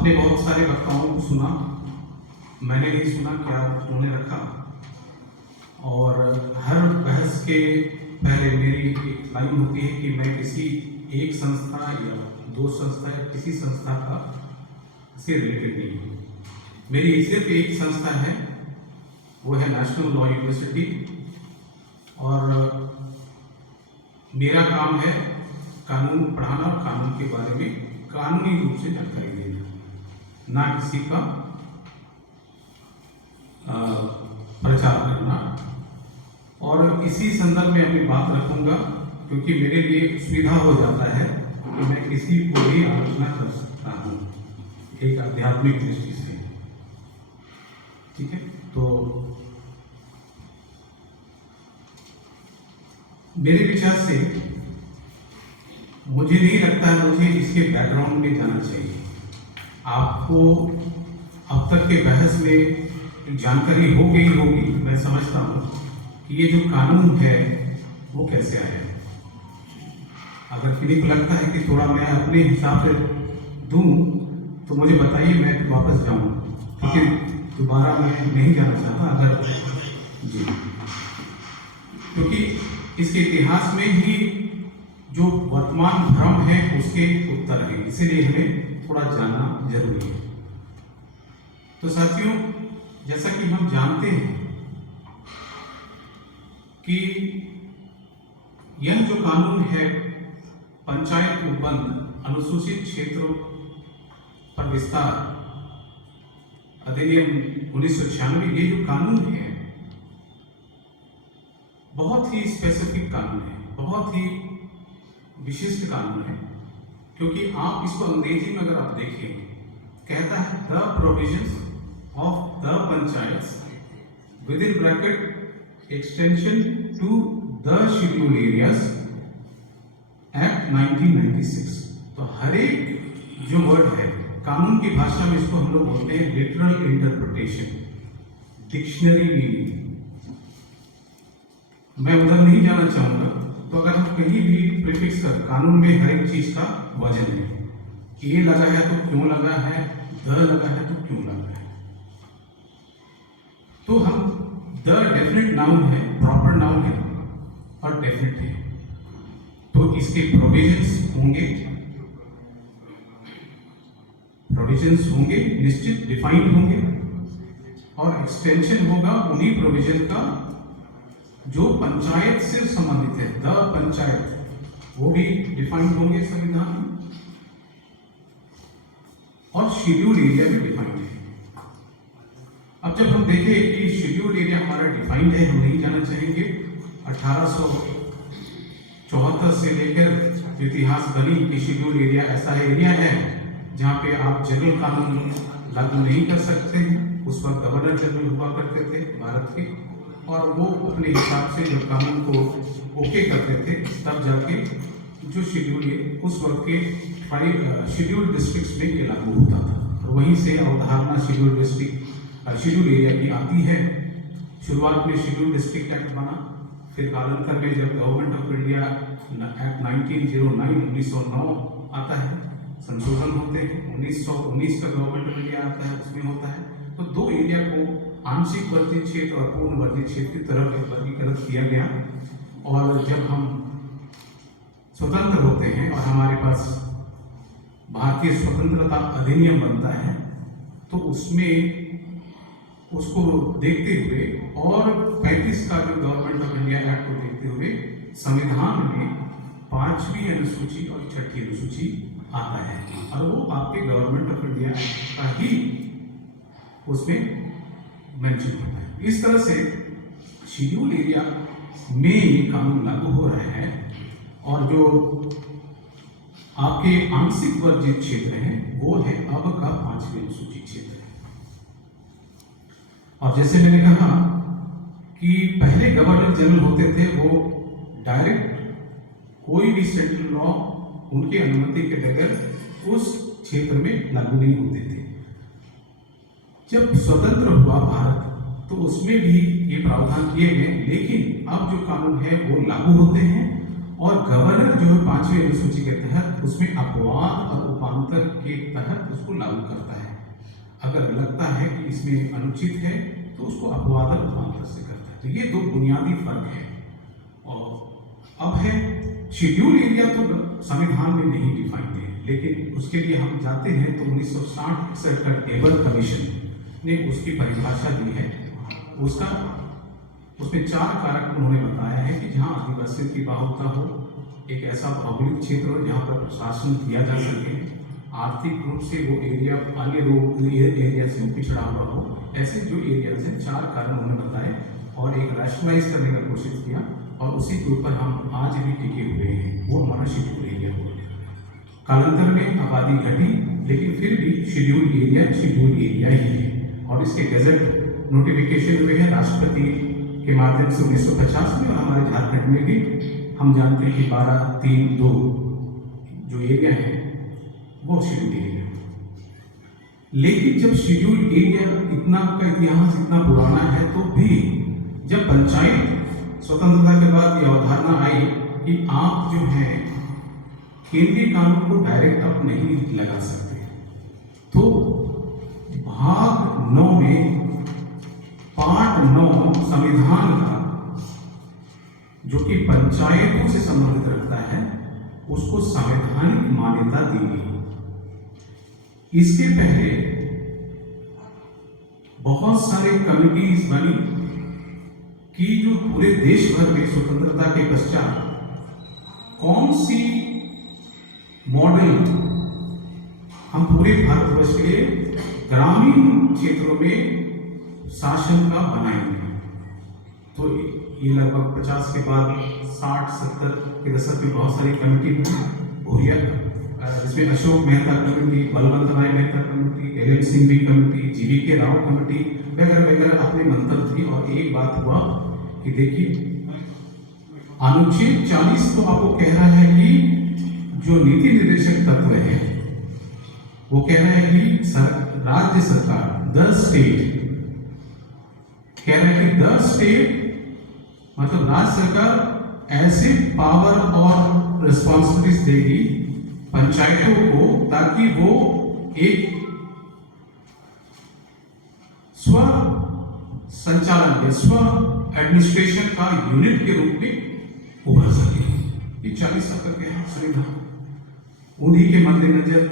आपने बहुत सारे वक्ताओं को सुना, मैंने नहीं सुना क्या उन्होंने रखा। और हर बहस के पहले मेरी एक लाइन होती है कि मैं किसी एक संस्था या दो संस्था या किसी संस्था का से रिलेटेड नहीं हूँ। मेरी सिर्फ एक संस्था है, वो है नेशनल लॉ यूनिवर्सिटी, और मेरा काम है कानून पढ़ाना और कानून के बारे में कानूनी रूप से जानकारी देना, ना किसी का प्रचार करना। और इसी संदर्भ में अपनी बात रखूंगा, क्योंकि मेरे लिए सुविधा हो जाता है कि मैं किसी को भी आलोचना कर सकता हूँ एक आध्यात्मिक दृष्टि से। ठीक है, तो मेरे विचार से मुझे नहीं लगता है मुझे इसके बैकग्राउंड में जाना चाहिए। आपको अब तक के बहस में जानकारी हो गई होगी, मैं समझता हूँ, कि ये जो कानून है वो कैसे आया। अगर किसी को लगता है कि थोड़ा मैं अपने हिसाब से दूं तो मुझे बताइए, मैं वापस जाऊं, क्योंकि दोबारा मैं नहीं जाना चाहता। अगर जी, क्योंकि इसके इतिहास में ही जो वर्तमान भ्रम है उसके उत्तर है, इसीलिए हमें थोड़ा जानना जरूरी है। तो साथियों, जैसा कि हम जानते हैं कि यह जो कानून है पंचायत उपबंध अनुसूचित क्षेत्रों पर विस्तार अधिनियम 1996, ये जो कानून है बहुत ही स्पेसिफिक कानून है, बहुत ही विशिष्ट कानून है। क्योंकि आप इसको अंग्रेजी में अगर आप देखें, कहता है the provisions of the panchayat with in bracket extension to the schedule areas act 1996। तो हर एक जो वर्ड है कानून की भाषा में, इसको हम लोग बोलते हैं लिटरल इंटरप्रिटेशन, डिक्शनरी मीनिंग। मैं उधर नहीं जाना चाहूंगा। तो अगर हम कहीं भी प्रीफिक्स कर, कानून में हर एक चीज का वजन है, ए लगा है तो क्यों लगा है, द लगा है तो क्यों लगा है। तो हम द डेफिनेट नाउन है, प्रॉपर नाउन है और डेफिनेट है, तो इसके प्रोविजंस होंगे निश्चित डिफाइंड होंगे, और एक्सटेंशन होगा उन्हीं प्रोविजन का जो पंचायत से संबंधित है, द पंचायत, वो भी डिफाइंड होंगे संविधान में, और शेड्यूल एरिया भी डिफाइंड है। अब जब हम देखें कि शेड्यूल एरिया हमारा डिफाइंड है, हम नहीं जाना चाहेंगे 1874 से लेकर इतिहास बनी कि शेड्यूल एरिया ऐसा एरिया है जहाँ पे आप जनरल कानून लागू नहीं कर सकते हैं। उस वक्त गवर्नर जनरल हुआ करते थे भारत के, और वो अपने हिसाब से जब कानून को ओके करते थे तब जाके जो शेड्यूल उस वक्त के शेड्यूल डिस्ट्रिक्ट्स में ये लागू होता था। और वहीं से अवधारणा शेड्यूल डिस्ट्रिक्ट शेड्यूल एरिया की आती है। शुरुआत में शेड्यूल डिस्ट्रिक्ट एक्ट बना, फिर कालांतर में जब गवर्नमेंट ऑफ इंडिया एक्ट 1909 आता है, संशोधन होते हैं, 1919 का गवर्नमेंट ऑफ इंडिया आता है, उसमें होता है। तो दो एरिया को आंशिक वर्जित क्षेत्र और पूर्ण वर्जित क्षेत्र की तरफ वर्गीकृत किया गया। और जब हम स्वतंत्र होते हैं और हमारे पास भारतीय स्वतंत्रता अधिनियम बनता है, तो उसमें उसको देखते हुए और 35 का जो गवर्नमेंट ऑफ इंडिया एक्ट को देखते हुए संविधान में 5वीं अनुसूची और 6ठी अनुसूची आता है, और वो आपके गवर्नमेंट ऑफ इंडिया एक्ट का ही उसमें मेंशन होता है। इस तरह से शेड्यूल एरिया में ये कानून लागू हो रहे हैं, और जो आपके आंशिक वर्जित क्षेत्र हैं वो है अब का 5वीं अनुसूची क्षेत्र है। और जैसे मैंने कहा कि पहले गवर्नर जनरल होते थे, वो डायरेक्ट कोई भी सेंट्रल लॉ उनके अनुमति के बगैर उस क्षेत्र में लागू नहीं होते थे। जब स्वतंत्र हुआ भारत तो उसमें भी ये प्रावधान किए गए, लेकिन अब जो कानून है वो लागू होते हैं और गवर्नर जो है 5वीं अनुसूची के तहत उसमें अपवाद और उपांतर के तहत उसको लागू करता है। अगर लगता है कि इसमें अनुचित है तो उसको अपवाद और उपांतर से करता है। तो ये दो बुनियादी फर्क है। और अब है शेड्यूल एरिया तो संविधान में नहीं डिफाइंड है, लेकिन उसके लिए हम जाते हैं तो 1960-61 का टेबल कमीशन ने उसकी परिभाषा दी है। उसमें 4 कारक उन्होंने बताया है कि जहाँ आदिवासियों की बहुलता हो, एक ऐसा भौगोलिक क्षेत्र हो जहाँ पर प्रशासन किया जा सके, आर्थिक रूप से वो एरिया अन्य एरिया से पिछड़ा हुआ हो, ऐसे जो एरियाज हैं 4 कारण उन्होंने बताए और एक रैशनलाइज करने का कोशिश किया और उसी के ऊपर हम आज भी टिके हुए हैं। वो हमारा शेड्यूल एरिया हो। कालांतर में आबादी घटी, लेकिन फिर भी शेड्यूल एरिया ही है और इसके गजट नोटिफिकेशन हुए हैं राष्ट्रपति के माध्यम से 1950 में, और हमारे झारखंड में भी हम जानते हैं कि 12(3)(2) जो एरिया है वो शेड्यूल एरिया। लेकिन जब शेड्यूल एरिया इतना का इतिहास इतना पुराना है, तो भी जब पंचायत स्वतंत्रता के बाद ये अवधारणा आई कि आप जो है केंद्रीय कानून को डायरेक्ट आप नहीं लगा सकते, तो भाग 9 में पार्ट 9 संविधान का जो कि पंचायतों से संबंधित रखता है उसको संवैधानिक मान्यता दी गई। इसके पहले बहुत सारे कमिटीज बनी कि जो पूरे देश भर में स्वतंत्रता के पश्चात कौन सी मॉडल हम पूरे भारतवर्ष के लिए ग्रामीण क्षेत्रों में शासन का बनाएंगे। तो ये लगभग 50 के बाद 60-70 के दशक में बहुत सारी कमेटी बनी भूरिया, जिसमें Ashok Mehta committee, Balwant Rai Mehta committee, LM Singhvi committee, GVK Rao committee वगैरह वगैरह अपने मंतव्य थी। और एक बात हुआ कि देखिए अनुच्छेद 40 तो आपको कह रहा है कि जो नीति निर्देशक तत्व है वो कह रहा है कि राज्य सरकार 10 स्टेट कह रहा है कि 10 स्टेट मतलब राज्य सरकार ऐसे पावर और रिस्पॉन्सिबिलिटीज देगी पंचायतों को ताकि वो एक स्व संचालन या स्व एडमिनिस्ट्रेशन का यूनिट के रूप में उभर सके। ये 40 साल का क्या संविधान, उन्हीं के मद्देनजर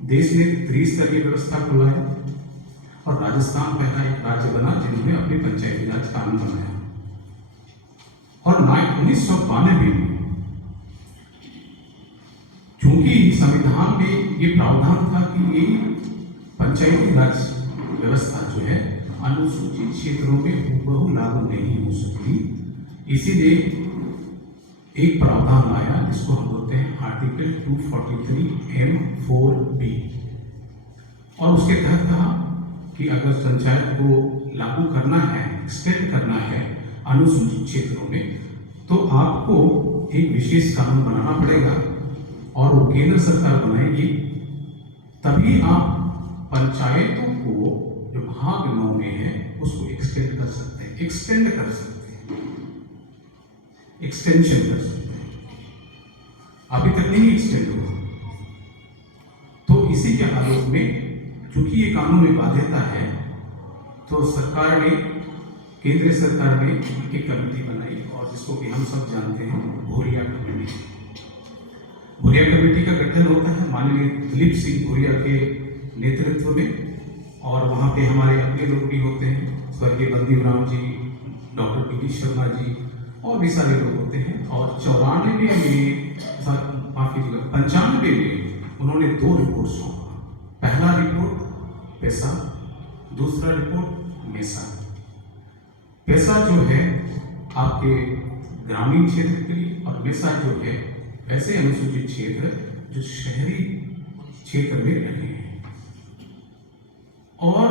देश ने त्रिस्तरीय व्यवस्था को लाया और राजस्थान पहला एक राज्य बना जिन्होंने अपने पंचायती राज कानून बनाया। और 1992 में चूंकि संविधान में ये प्रावधान था कि ये पंचायती राज व्यवस्था जो है अनुसूचित क्षेत्रों में हूबहू लागू नहीं हो सकती, इसीलिए एक प्रावधान लाया जिसको हम बोलते हैं आर्टिकल 243(m)(4)(b) और उसके तहत कहा कि अगर पंचायत को लागू करना है, एक्सटेंड करना है अनुसूचित क्षेत्रों में, तो आपको एक विशेष कानून बनाना पड़ेगा और वो केंद्र सरकार बनाएगी। तभी आप पंचायतों को जो भाग 9 में है उसको एक्सटेंड कर सकते हैं, एक्सटेंशन कर सकते हैं। अभी तक नहीं एक्सटेंड हुआ। तो इसी के आलोक में चूंकि ये कानून में बाध्यता है, तो सरकार ने, केंद्र सरकार ने एक कमेटी बनाई और जिसको कि हम सब जानते हैं भूरिया कमेटी। भूरिया कमेटी का गठन होता है माननीय दिलीप सिंह भूरिया के नेतृत्व में, और वहाँ पे हमारे अपने लोग भी होते हैं, स्वर्गीय Bandeep Ram ji, doctor P D Sharma ji और भी सारे लोग होते हैं। और 94 में, माफी कीजिएगा 95 में उन्होंने 2 रिपोर्ट सौंपा। पहला रिपोर्ट पेशा, दूसरा रिपोर्ट मेसा। पेशा जो है आपके ग्रामीण क्षेत्र के लिए और मेसा जो है ऐसे अनुसूचित क्षेत्र जो शहरी क्षेत्र में रहे हैं। और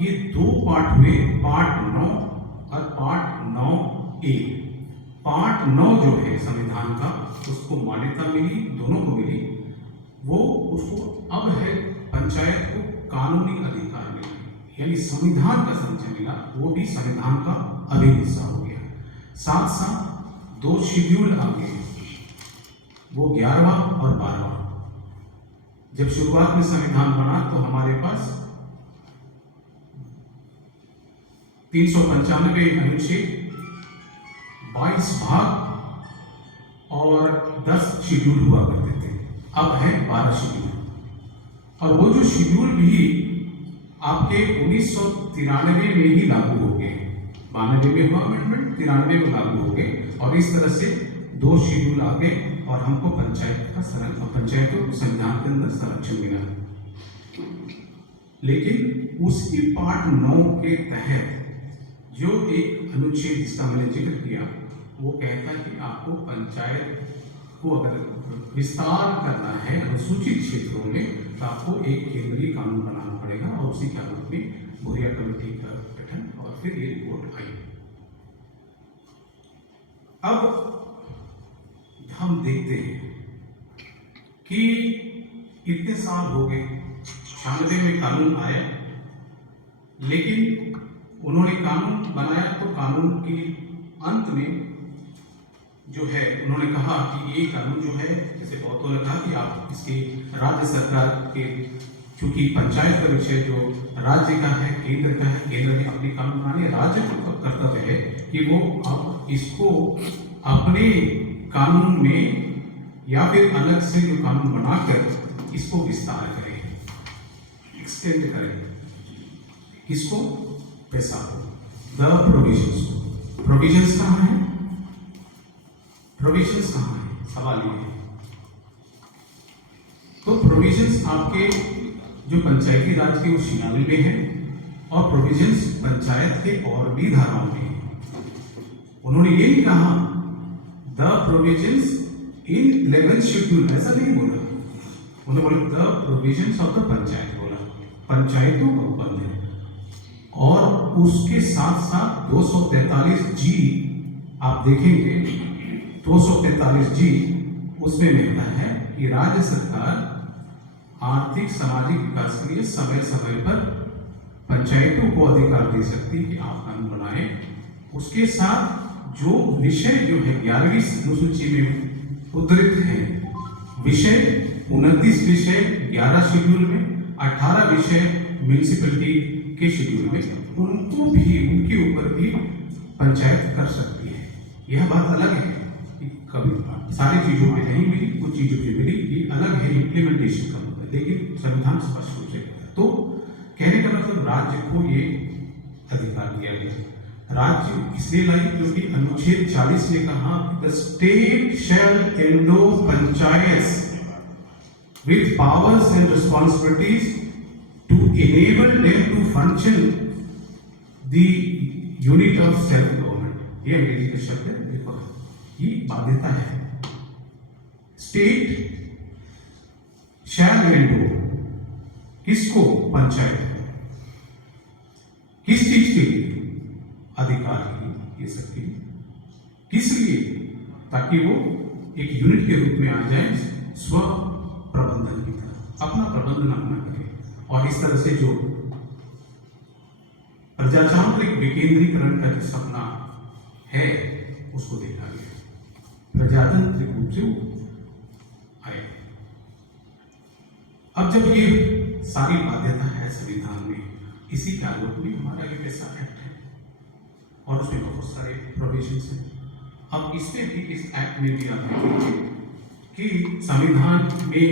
ये 2 पार्ट हुए, पार्ट 9 और पार्ट 9A। पार्ट 9 जो है संविधान का, उसको मान्यता मिली, दोनों को मिली। वो उसको अब है पंचायत को कानूनी अधिकार मिला, यानी संविधान का संचय मिला, वो भी संविधान का अभिन्न हिस्सा हो गया। साथ साथ 2 शेड्यूल आ गए, वो 11वां और 12वां। जब शुरुआत में संविधान बना तो हमारे पास 395 अनुच्छेद, 22 भाग और 10 शेड्यूल हुआ करते थे। अब है 12 शेड्यूल। और वो जो शेड्यूल भी आपके 1993 में ही लागू हो गए। 92 में हुआ अमेंडमेंट, 93 में लागू हो गए। और इस तरह से 2 शेड्यूल आ गए और हमको पंचायतों को संविधान के अंदर संरक्षण मिला। लेकिन उसी पार्ट 9 के तहत जो एक अनुच्छेद जिसका मैंने जिक्र किया, वो कहता है कि आपको पंचायत को अगर विस्तार करना है अनुसूचित क्षेत्रों में तो आपको एक केंद्रीय कानून बनाना पड़ेगा। और उसी के आलोक में भूरिया कमेटी का गठन और फिर ये रिपोर्ट आई। अब हम देखते हैं कि इतने साल हो गए, 96 में कानून आया, लेकिन उन्होंने कानून बनाया तो कानून के अंत में जो है उन्होंने कहा कि ये कानून जो है, जैसे बहुतों ने कहा कि आप इसके राज्य सरकार के, चूंकि पंचायत का विषय जो राज्य का है, केंद्र का है, केंद्र ने अपने कानून बनाने, राज्य का कर्तव्य है कि वो अब इसको अपने कानून में या फिर अलग से जो कानून बनाकर इसको विस्तार करें, एक्सटेंड करें। किसको? पैसा को, द प्रोविजंस को। प्रोविजंस कहाँ है? प्रोविजंस कहाँ है? सवाल ये है। तो प्रोविजंस आपके जो पंचायती राज के उस शेड्यूल में है और प्रोविजंस पंचायत के और भी धाराओं में है। उन्होंने ये नहीं कहा द प्रोविजंस इन 11 शेड्यूल, ऐसा नहीं बोला। उन्होंने बोला the provisions of the panchayat, बोला पंचायतों का उपबंध है। और उसके साथ साथ 243 जी आप देखेंगे, 243 जी उसमें लिखा है कि राज्य सरकार आर्थिक सामाजिक विकास के लिए समय समय पर पंचायतों को अधिकार दे सकती है कि आप कानून बनाएं। उसके साथ जो विषय जो है 11वीं अनुसूची में उद्धृत है विषय, 29 विषय 11 शेड्यूल में, 18 विषय म्यूनिसिपैलिटी के शेड्यूल में, उनको भी, उनके ऊपर भी पंचायत कर सकती है। यह बात अलग है कि कभी सारी चीजों में नहीं मिली, कुछ चीजों में मिली, ये अलग है इम्प्लीमेंटेशन का मुद्दा, लेकिन संविधान स्पष्ट रूप से कहता है। तो कहने का मतलब राज्य को ये अधिकार दिया गया। राज्य इसलिए लाई क्योंकि अनुच्छेद 40 ने कहा the state shall endow panchayat with powers and responsibilities to enable them to function the unit of self government। ये अंग्रेजी का शब्द है, देखो ये बाध्यता है। स्टेट शैल एंडो, किसको? पंचायत को। किस चीज के लिए? अधिकार के लिए, ये सब के लिए। किस लिए? ताकि वो एक यूनिट के रूप में आ जाए, स्व प्रबंधन की तरह अपना प्रबंधन अपना करे। और इस तरह से जो प्रजातांत्रिक विकेंद्रीकरण का जो सपना है उसको देखा गया, प्रजातांत्रिक रूप से आए। अब जब ये सारी बाध्यता है संविधान में, इसी के आलोक में हमारा ये पैसा एक्ट है और उसमें बहुत सारे प्रोविजंस हैं। अब इसमें भी, इस एक्ट में भी आप देखेंगे कि संविधान में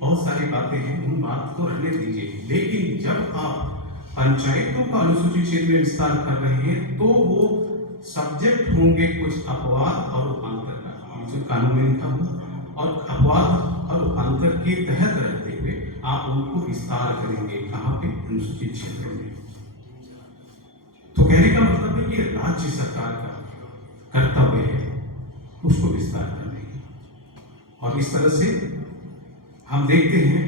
बहुत सारी बातें हैं, उन बात को रहने दीजिए। लेकिन जब आप पंचायतों का अनुसूचित क्षेत्र में विस्तार कर रहे हैं तो वो सब्जेक्ट होंगे कुछ अपवाद और उपांतर का, जो कानून में लिखा हुआ, और अपवाद और उपांतर के तहत रहते हुए आप उनको विस्तार करेंगे। कहाँ पे? अनुसूचित क्षेत्रों में। तो कहने का मतलब है कि राज्य सरकार का कर्तव्य है उसको विस्तार करने की। और इस तरह से हम देखते हैं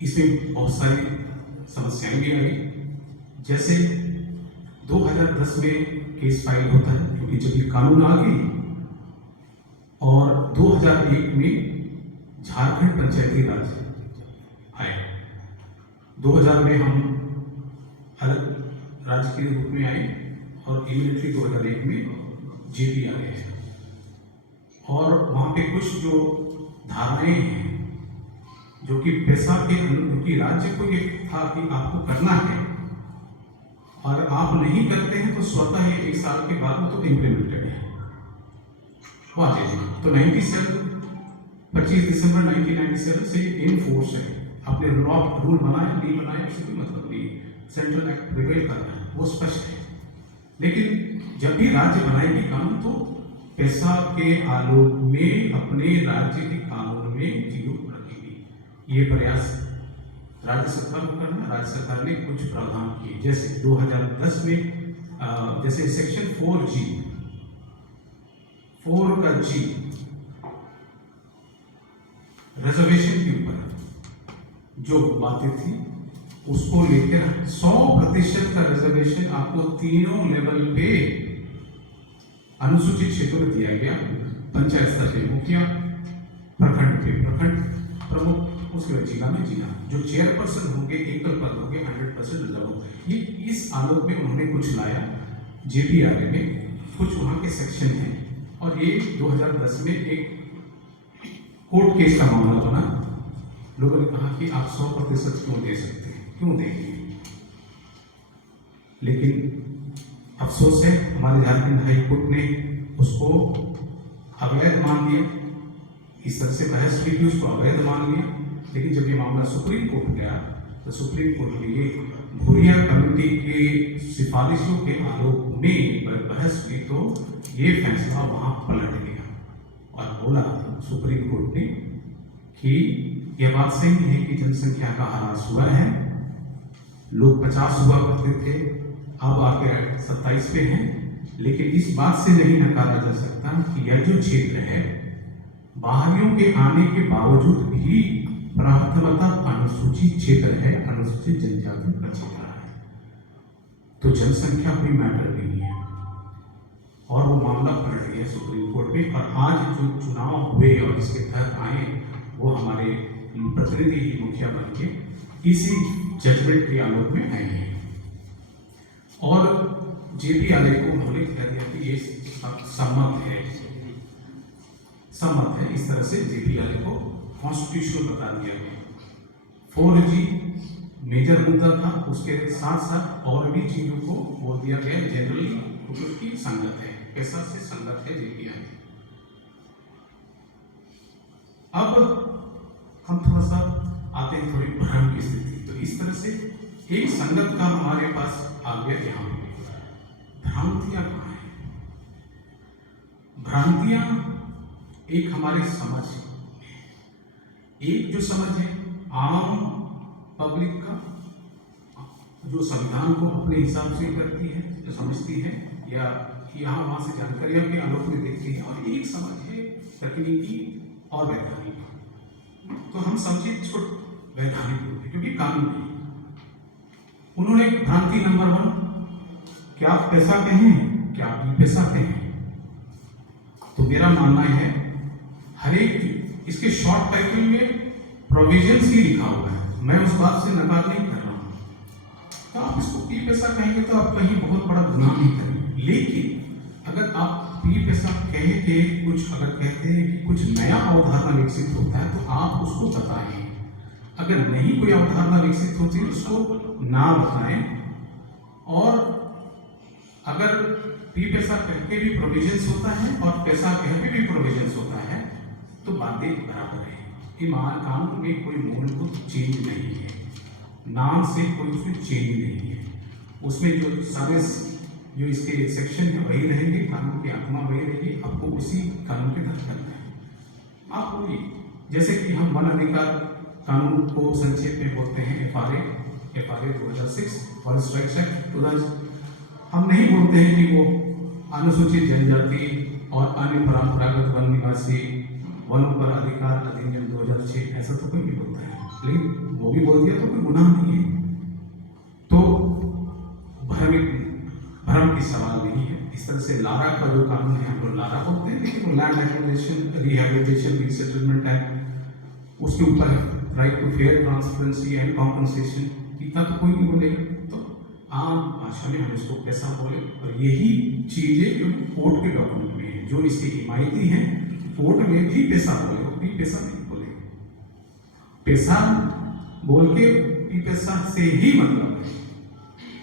इसमें बहुत सारी समस्याएं भी आई। जैसे 2010 में केस फाइल होता है क्योंकि जब ये कानून आ गई, और 2001 में झारखंड पंचायती राज आए। 2000 में हम अलग राज्य के रूप में आए और इमीडिएटली 2001 में जेपी आ गए। और वहाँ पे कुछ जो धाराएं हैं जो कि पैसा के क्योंकि राज्य को ये था कि आपको करना है और आप नहीं करते हैं तो स्वतः ही 1 साल के बाद वो तो इम्प्लीमेंटेड है वो आ जाएगी। तो 25 दिसंबर 1997 से इन फोर्स है। आपने रूल बनाया नहीं बनाया उससे कोई मतलब नहीं, सेंट्रल एक्ट प्रिवेल कर रहा है वो स्पष्ट है। लेकिन जब भी राज्य बनाएगी कानून तो पैसा के आलोक में अपने राज्य के कानून में चीजों को रखेगी। ये प्रयास राज्य सरकार को करना, राज्य सरकार ने कुछ प्रावधान किए जैसे 2010 में जैसे सेक्शन 4G 4 का G रिजर्वेशन के ऊपर जो बातें थी उसको लेकर 100% का रिजर्वेशन आपको तीनों लेवल पे अनुसूचित क्षेत्रों में दिया गया। पंचायत स्तर पे मुखिया, प्रखंड पे प्रखंड प्रमुख, उसके बाद जिला में जिला, जो चेयरपर्सन होंगे एकल पद होंगे 100% रिजर्व। ये इस आलोक में उन्होंने कुछ लाया JPRA में, कुछ वहाँ के सेक्शन हैं और ये 2010 में एक कोर्ट केस का मामला बना। लोगों ने कहा कि आप 100% क्यों दे सकते हैं, क्यों देंगे। लेकिन अफसोस है हमारे झारखंड हाई कोर्ट ने उसको अवैध मान दिया। इस तरह से बहस हुई थी, उसको अवैध मान लिया। लेकिन जब ये मामला सुप्रीम कोर्ट गया तो सुप्रीम कोर्ट ने ये भूरिया कमेटी की सिफारिशों के आलोक में बहस हुई तो ये फैसला वहां पलट गया और बोला सुप्रीम कोर्ट ने कि यह बात सही है कि जनसंख्या का ह्रास हुआ है, लोग 50 हुआ करते थे, अब आके 27 पे हैं। लेकिन इस बात से नहीं नकारा जा सकता कि यह जो क्षेत्र है बाहरियों के आने के बावजूद भी प्राथमिकता अनुसूचित क्षेत्र है, अनुसूचित जनजाति का क्षेत्र है। तो जनसंख्या कोई मैटर नहीं है और वो मामला पलट गया सुप्रीम कोर्ट में। और आज जो चुनाव हुए और इसके तहत आए वो हमारे प्रतिनिधि ही मुखिया बन के इसी जजमेंट के आलोक में आए हैं। और JPRA को उन्होंने कह दिया कि ये सम्मत है। इस तरह से JPRA को कॉन्स्टिट्यूशनल बता दिया गया। 4G मेजर मुद्दा था, उसके साथ साथ और भी चीजों को बोल दिया गया जनरली क्योंकि संगत है, पैसा से संगत है JPRA। अब हम थोड़ा सा आते हैं थोड़ी भ्रम की स्थिति। तो इस तरह से एक संगत का हमारे पास आ गया। यहाँ भ्रांतियां कहाँ हैं? भ्रांतियां एक हमारे समझ, एक जो समझ है आम पब्लिक का जो संविधान को अपने हिसाब से करती है, जो समझती है या यहाँ वहां से जानकारियों के आलोक में देखती है, और एक समझ है तकनीकी और वैधानिक। तो हम समझे इसको वैधानिक बोलते क्योंकि कानून है। उन्होंने भ्रांति नंबर 1, क्या आप पैसा कहें, क्या आप पैसा कहें। तो मेरा मानना है हर एक इसके शॉर्ट टाइटल में प्रोविजंस ही लिखा हुआ है, मैं उस बात से नकार नहीं कर रहा हूं। तो आप इसको पी पैसा कहेंगे तो आप कहीं बहुत बड़ा गुनाह नहीं करेंगे। लेकिन अगर आप पी पैसा कह के कुछ अगर कहते हैं कि कुछ नया अवधारणा विकसित होता है तो आप उसको बताएं। अगर नहीं कोई अवधारणा विकसित होती है उसको ना बताएं। और अगर पी पैसा कह के भी प्रोविजंस होता है और पैसा कह के भी प्रोविजंस होता है तो बातें बराबर है। ईमान कानून में कोई मूलभूत चेंज नहीं है, नाम से कोई उसमें चेंज नहीं है। उसमें जो सारे जो इसके सेक्शन है वही रहेंगे, कानून की आत्मा वही रहेगी, आपको उसी कानून के तहत करना है। आप वही जैसे कि हम वन अधिकार कानून को संक्षेप में बोलते हैं FRA 2006 फॉरेस्ट राइट्स एक्ट 2000। हम नहीं बोलते हैं कि वो अनुसूचित जनजाति और अन्य परंपरागत वन निवासी वनों पर अधिकार अधिनियम 2006 ऐसा तो कोई नहीं बोलता है, लेकिन वो भी बोल दिया तो कोई गुनाह नहीं है। तो भ्रम की सवाल नहीं है। इस तरह से लारा का जो कानून है हम लोग लारा बोलते हैं, लेकिन वो land acquisition rehabilitation resettlement act, उसके ऊपर right to fair transparency and compensation, इतना तो कोई नहीं बोलेगा। तो आम भाषा में हम इसको कैसा बोले, और यही चीजें जो कोर्ट के डॉक्यूमेंट में है, जो इसके हिमायती हैं कोर्ट में भी पैसा बोले, वो भी पैसा नहीं बोले, पैसा बोल के भी पैसा से ही मतलब है,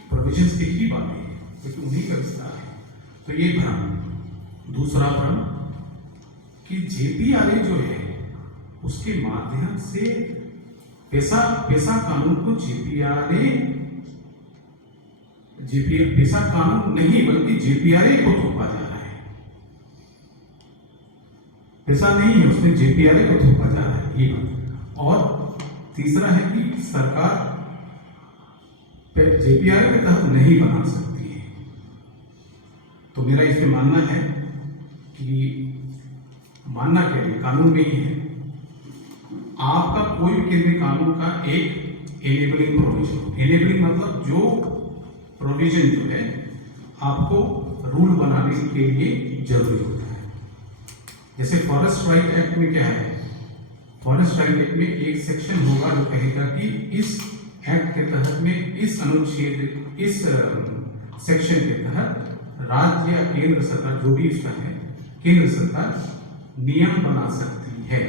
प्रोविजंस की ही बात है, क्योंकि उन्हीं का विस्तार है। तो ये भ्रम। दूसरा भ्रम कि जेपीआरए जो है उसके माध्यम से पैसा कानून को पैसा कानून नहीं बल्कि जेपीआरए को थोपा जा रहा है। पैसा नहीं है उसमें, जेपीआरए को थोपा जा रहा है, ये बात। और तीसरा है कि सरकार जेपीआरए के तहत नहीं बना सकती है। तो मेरा इसमें मानना है कि मानना क्या है, कानून में ही है, आपका कोई भी केंद्रीय कानून का एक एनेबलिंग प्रोविजन, एनेबलिंग मतलब जो प्रोविजन जो है आपको रूल बनाने के लिए जरूरी होता है। जैसे फॉरेस्ट राइट एक्ट में क्या है, फॉरेस्ट राइट एक्ट में एक सेक्शन होगा जो कहेगा कि इस एक्ट के तहत में इस अनुच्छेद, इस सेक्शन के तहत राज्य या केंद्र सरकार, जो भी इसका है, केंद्र सरकार नियम बना सकती है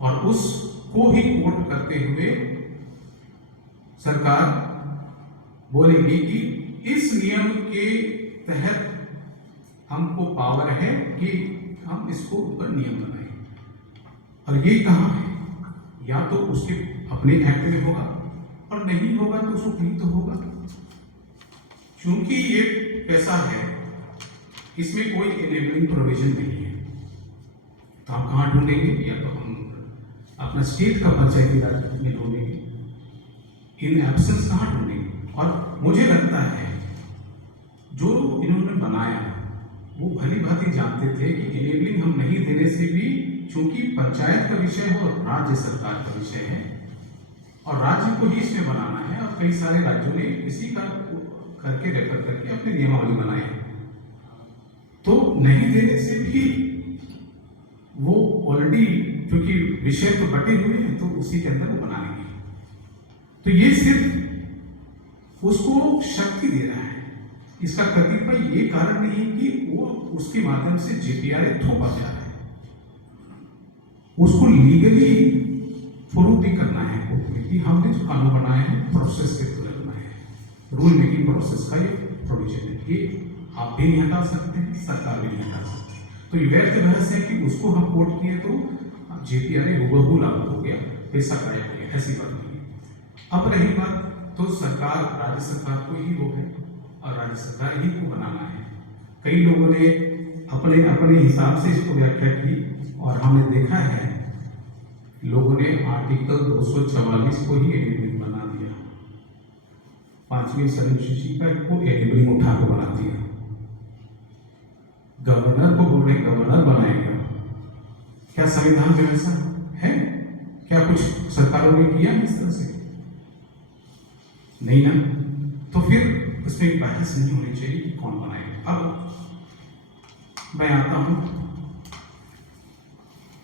और उसको ही कोट करते हुए सरकार बोलेगी कि इस नियम के तहत हमको पावर है कि हम इसको ऊपर नियम बनाएं। और ये कहाँ है, या तो उसके अपने एक्ट में होगा और नहीं होगा तो उसको कहीं तो होगा। क्योंकि ये पैसा है, इसमें कोई एनेबलिंग प्रोविजन नहीं है, तो हम कहाँ ढूंढेंगे, या तो हम अपना स्टेट का पंचायती राज में ढूंढेंगे, इन एब्सेंस कहाँ ढूंढेंगे। और मुझे लगता है जो इन्होंने बनाया वो भली भांति जानते थे कि एनेबलिंग हम नहीं देने से भी, चूंकि पंचायत का विषय हो और राज्य सरकार का विषय है और राज्य को ही इसमें बनाना है, और कई सारे राज्यों ने इसी का करके रेफर करके अपने नियमावली बनाए हैं, तो नहीं देने से भी वो ऑलरेडी, क्योंकि विषय तो बटे हुए हैं, तो उसी के अंदर वो बनाएंगे। तो ये सिर्फ उसको शक्ति दे रहा है, इसका कतिपय ये कारण नहीं है कि वो उसके माध्यम से जेपीआरए थोपा जा रहा है, उसको लीगली प्रूव भी करना है कोर्ट में कि हमने जो कानून बनाए हैं प्रोसेस के थ्रू बनाए हैं, रूल मेकिंग प्रोसेस का ये प्रोविजन है, ये आप भी नहीं हटा सकते हैं, सरकार भी नहीं हटा सकती। तो ये व्यर्थ बहस है कि उसको हम कोर्ट किए तो जेपीआरए हुबहू लागू हो गया, पैसा गायब हो गया, ऐसी बात नहीं है। अब रही बात, तो सरकार, राज्य सरकार को ही वो है और राज्य सरकार ही को बनाना है। कई लोगों ने अपने अपने हिसाब से इसको व्याख्या की और हमने देखा है लोगों ने आर्टिकल 244 को ही एनेबलिंग बना दिया, 5वीं अनुसूची को एनेबलिंग उठा के बना दिया। गवर्नर को बोल रहे गवर्नर बनाएगा, क्या संविधान में ऐसा है? क्या कुछ सरकारों ने किया इस तरह से? नहीं ना। तो फिर उसमें बहस नहीं होनी चाहिए कि कौन बनाएगा। अब मैं आता हूं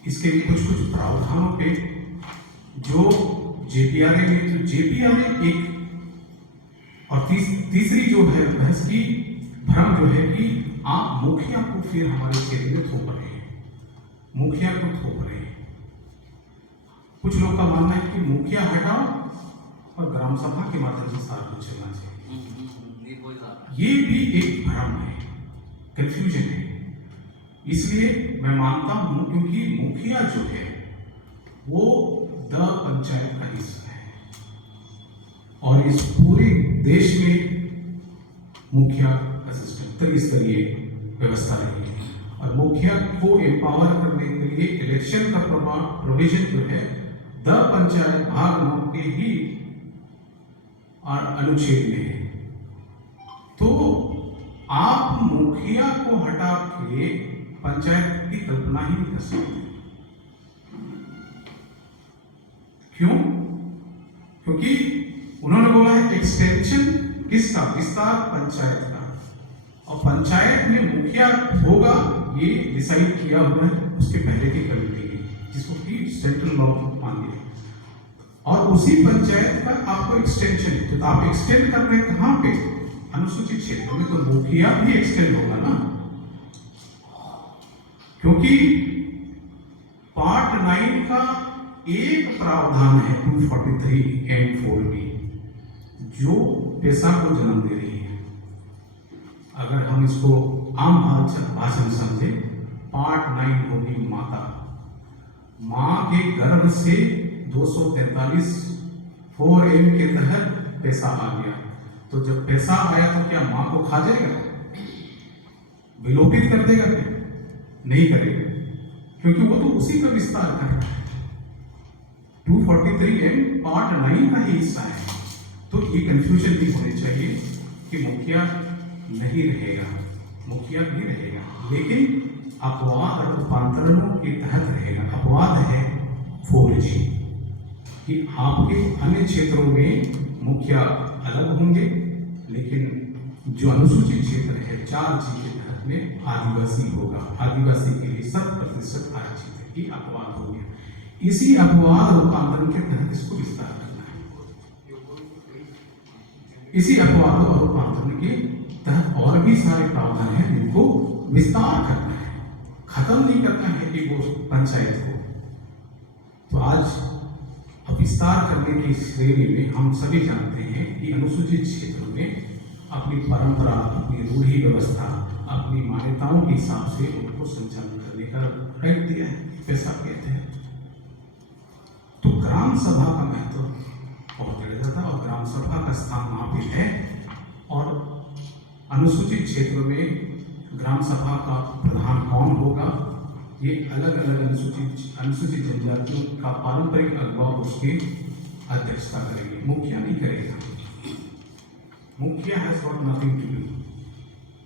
इसके कुछ कुछ प्रावधानों पे, जो जेपीआरए में, जो जेपीआरए एक, और तीसरी जो है बहस की भ्रम जो है कि आप मुखिया को फिर हमारे क्षेत्र में थोप रहे हैं, मुखिया को थोप रहे हैं। कुछ लोग का मानना है कि मुखिया हटाओ और ग्राम सभा के माध्यम से सारा कुछ चलना चाहिए। ये भी एक भ्रम है, कंफ्यूजन है। इसलिए मैं मानता हूं क्योंकि मुखिया जो है वो द पंचायत का हिस्सा है और इस पूरे देश में मुखिया का सिस्टम त्रिस्तरीय व्यवस्था रही है और मुखिया को एम्पावर करने के लिए इलेक्शन का प्रोविजन जो है द पंचायत भाग 9 के ही अनुच्छेद में है। तो आप मुखिया को हटा के पंचायत की कल्पना ही नहीं कर सकते। क्यों? क्योंकि उन्होंने बोला है एक्सटेंशन किसका? विस्तार पंचायत का, और पंचायत में मुखिया होगा ये डिसाइड किया हुआ है उसके पहले की कमेटी ने, जिसको कि सेंट्रल लॉ मांगे, और उसी पंचायत का आपको एक्सटेंशन है। तो आप एक्सटेंड कर रहे हैं कहां पे? अनुसूचित क्षेत्र में, तो मुखिया भी एक्सटेंड होगा ना, क्योंकि पार्ट 9 का एक प्रावधान है 243(4)B जो पेशा को जन्म दे रही है। अगर हम इसको आम भाषा में समझे, पार्ट 9 होगी माता। मां के गर्भ से 243(4)M के तहत पेशा आ गया। तो जब पेशा आया तो क्या मां को खा जाएगा, विलोपित कर देगा? क्या नहीं करेगा, क्योंकि वो तो उसी का विस्तार कर रहा है। 243(M) पार्ट 9 का ही हिस्सा है। तो ये कंफ्यूजन भी होनी चाहिए कि मुखिया नहीं रहेगा, मुखिया भी रहेगा, लेकिन अपवाद और रूपांतरणों के तहत रहेगा। अपवाद है 4G कि आपके अन्य क्षेत्रों में मुखिया अलग होंगे, लेकिन जो अनुसूचित क्षेत्र है 4G के तहत में आदिवासी होगा। आदिवासी के लिए 100% आरक्षित है। ये अपवाद हो गया। इसी अपवाद रूपांतरण के तहत इसको विस्तार करना है। इसी अपवाद और रूपांतरण के तहत और भी सारे प्रावधान हैं जिनको विस्तार करना है, खत्म नहीं करना है कि वो पंचायत को। तो आज विस्तार करने की श्रेणी में हम सभी जानते हैं कि अनुसूचित क्षेत्रों में अपनी परंपरा, अपनी रूढ़ी व्यवस्था, अपनी मान्यताओं के हिसाब से उनको संचालन करने का राइट दिया है, पैसा कहते हैं। तो ग्राम सभा का महत्व बहुत ज्यादा था और ग्राम सभा का स्थान वहां पे है। और अनुसूचित क्षेत्रों में ग्राम सभा का प्रधान कौन होगा, ये अलग अलग अनुसूचित जनजातियों का पारंपरिक अगुवा उसके अध्यक्षता करेंगे, मुखिया नहीं करेगा। मुखिया has got nothing to do,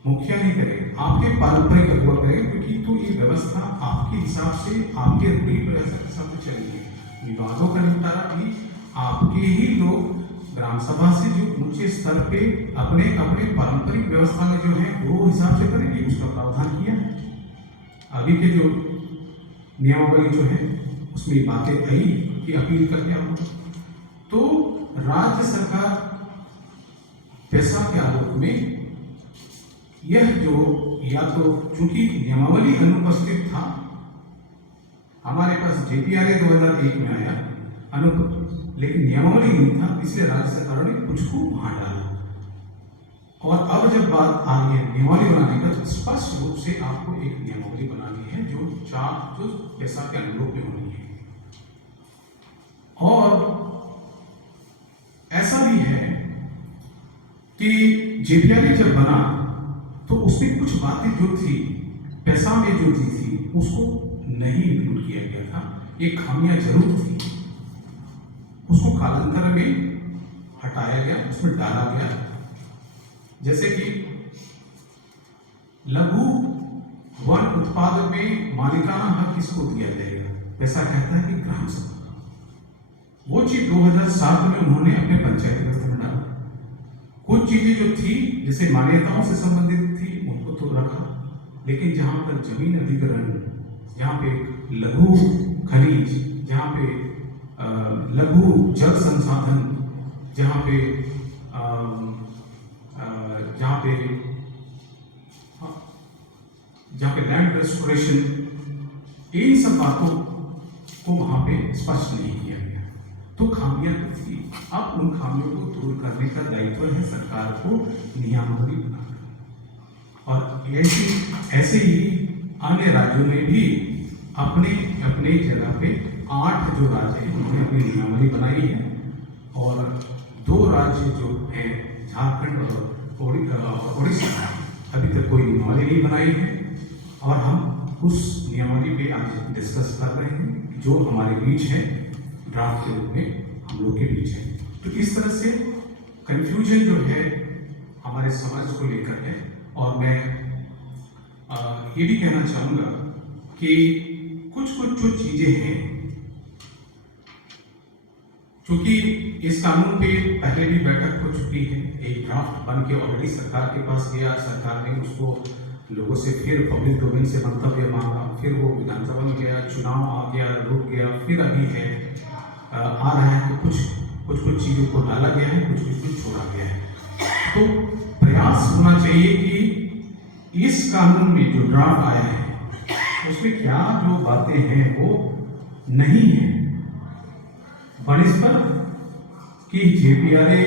मुखिया नहीं करेगा, आपके पारंपरिक अगुवा करेंगे, क्योंकि तो ये व्यवस्था आपके हिसाब से, आपके रूढ़ी व्यवस्था के हिसाब से चलेगी। विवादों का निपटारा भी आपके ही लोग ग्राम सभा से जो ऊंचे स्तर पे अपने अपने पारंपरिक व्यवस्था में जो है वो हिसाब से करेंगे। उसका प्रावधान किया है। अभी के जो नियमावली जो है उसमें बातें आई कि अपील कर दिया। तो राज्य सरकार पेशा के आलोक में यह जो या तो चूंकि नियमावली अनुपस्थित था, हमारे पास JPRA 2001 में आया लेकिन नियमावली नहीं था, इसलिए राज्य सरकारों ने कुछ को वहां डाला। और अब जब बात आ रही है नियमावली बनाने का, तो स्पष्ट रूप से आपको एक नियमावली बनानी है जो पेशा के अनुरूप में होनी है। और ऐसा भी है कि JPRA जब बना तो उसमें कुछ बातें जो थी पेशा में जो थी उसको नहीं इंक्लूड किया गया था। एक खामियां जरूर थी, उसको कालांतर में हटाया गया, उसमें डाला गया। जैसे कि लघु वन उत्पाद में मालिकाना हक किसको दिया जाएगा, पैसा कहता है कि ग्राम सभा। वो चीज 2007 में उन्होंने अपने पंचायत व्यवस्था में डाला। कुछ चीजें जो थी जैसे मान्यताओं से संबंधित थी उनको तो रखा, लेकिन जहां पर जमीन अधिग्रहण, जहाँ पे लघु खनिज, जहाँ पे लघु जल संसाधन, जहाँ पे लैंड रेस्टोरेशन, इन सब बातों को वहां पे स्पष्ट नहीं किया गया। तो खामियां थी। अब उन खामियों को दूर करने का दायित्व है सरकार को नियमावली बनाना। और ऐसे ही अन्य राज्यों में भी अपने अपने जगह पे 8 जो राज्य हैं उन्होंने अपनी नियमावली बनाई है। और 2 राज्य जो हैं झारखंड और उड़ीसा, अभी तक कोई नियमावली नहीं बनाई है। और हम उस नियमावली पे आज डिस्कस कर रहे हैं जो हमारे बीच है, ड्राफ्ट के रूप में हम लोग के बीच है। तो इस तरह से कंफ्यूजन जो है हमारे समाज को लेकर है। और मैं ये भी कहना चाहूँगा कि कुछ जो चीज़ें हैं, क्योंकि इस कानून पे पहले भी बैठक हो चुकी है, एक ड्राफ्ट बन के ऑलरेडी सरकार के पास गया, सरकार ने उसको लोगों से फिर पब्लिक डोमेन से मंतव्य मांगा, फिर वो विधानसभा में गया, चुनाव आ गया, रुक गया, फिर अभी है आ रहा है। तो कुछ चीज़ों को डाला गया है, कुछ छोड़ा गया है। तो प्रयास होना चाहिए कि इस कानून में जो ड्राफ्ट आया है उसमें क्या जो बातें हैं वो नहीं है, बनस्पत कि जेपीआरए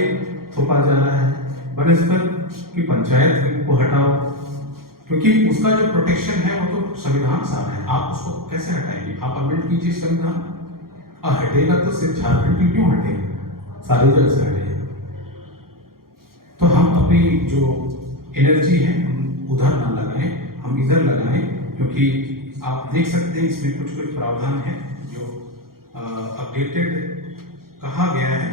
थोपा जा रहा है, बनस्पत की पंचायत को हटाओ, क्योंकि उसका जो प्रोटेक्शन है वो तो संविधान साहब है, आप उसको कैसे हटाएंगे? आप अमेंड कीजिए संविधान, और हटेगा तो सिर्फ झारखंड की क्यों हटेगा, सारी जगह से हटेगा। तो हम अपनी जो एनर्जी है हम उधर ना लगाएं, हम इधर लगाएं, क्योंकि आप देख सकते हैं इसमें कुछ कुछ प्रावधान है जो अपडेटेड कहा गया है,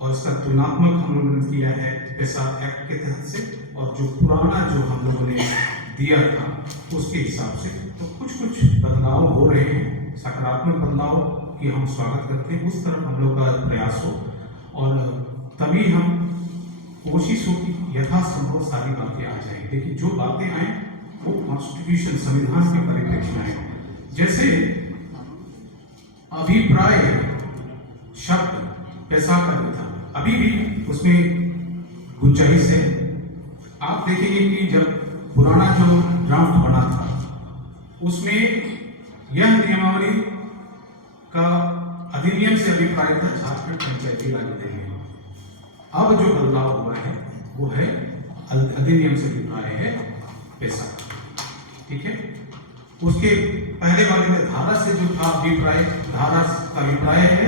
और इसका तुलनात्मक हम लोगों ने किया है पैसा एक्ट के तहत से, और जो पुराना जो हम लोगों ने दिया था उसके हिसाब से। तो कुछ कुछ बदलाव हो रहे हैं, सकारात्मक बदलाव की हम स्वागत करते हैं, उस तरफ हम लोग का प्रयास हो, और तभी हम कोशिश हो कि यथासंभव सारी बातें आ जाए। देखिए जो बातें आए वो कॉन्स्टिट्यूशन संविधान के परिप्रेक्ष्य में आए। जैसे अभिप्राय शब्द पैसा का भी था, अभी भी उसमें गुंजाइश है। आप देखेंगे कि जब पुराना जो ड्राफ्ट बना था उसमें यह नियमावली का अधिनियम से अभिप्राय था झारखंड पंचायती राज अधिनियम। अब जो बदलाव हुआ है वो है अधिनियम से अभिप्राय है पैसा, ठीक है। उसके पहले वाले में धारा से जो था अभिप्राय, धारा का अभिप्राय है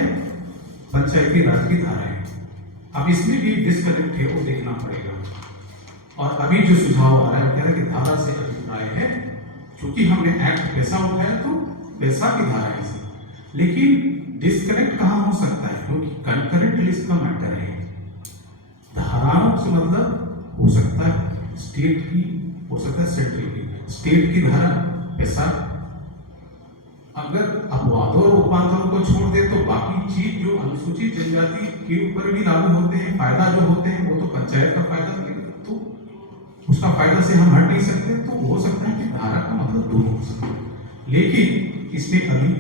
पंचायती राज की धारा है। अब इसमें भी डिस्कनेक्ट है, वो देखना पड़ेगा। और अभी जो सुझाव आ रहा है कह रहे कि धारा से अभिप्राय है, क्योंकि हमने एक्ट पैसा उठाया तो पैसा की धारा है, लेकिन डिस्कनेक्ट कहाँ हो सकता है, क्योंकि कंकरेंट लिस्ट का मैटर है। धाराओं से मतलब हो सकता है स्टेट की, हो सकता है सेंट्रल की। स्टेट की धारा पैसा, अगर अपवादों और उपांतरों को छोड़ दे तो बाकी चीज जो अनुसूचित जनजाति के ऊपर भी लागू होते हैं, फायदा जो होते हैं वो तो पंचायत का फायदा, तो उसका फायदा से हम हट नहीं सकते। तो हो सकता है कि धारा का मतलब दूर हो सकता है, लेकिन इसमें अभी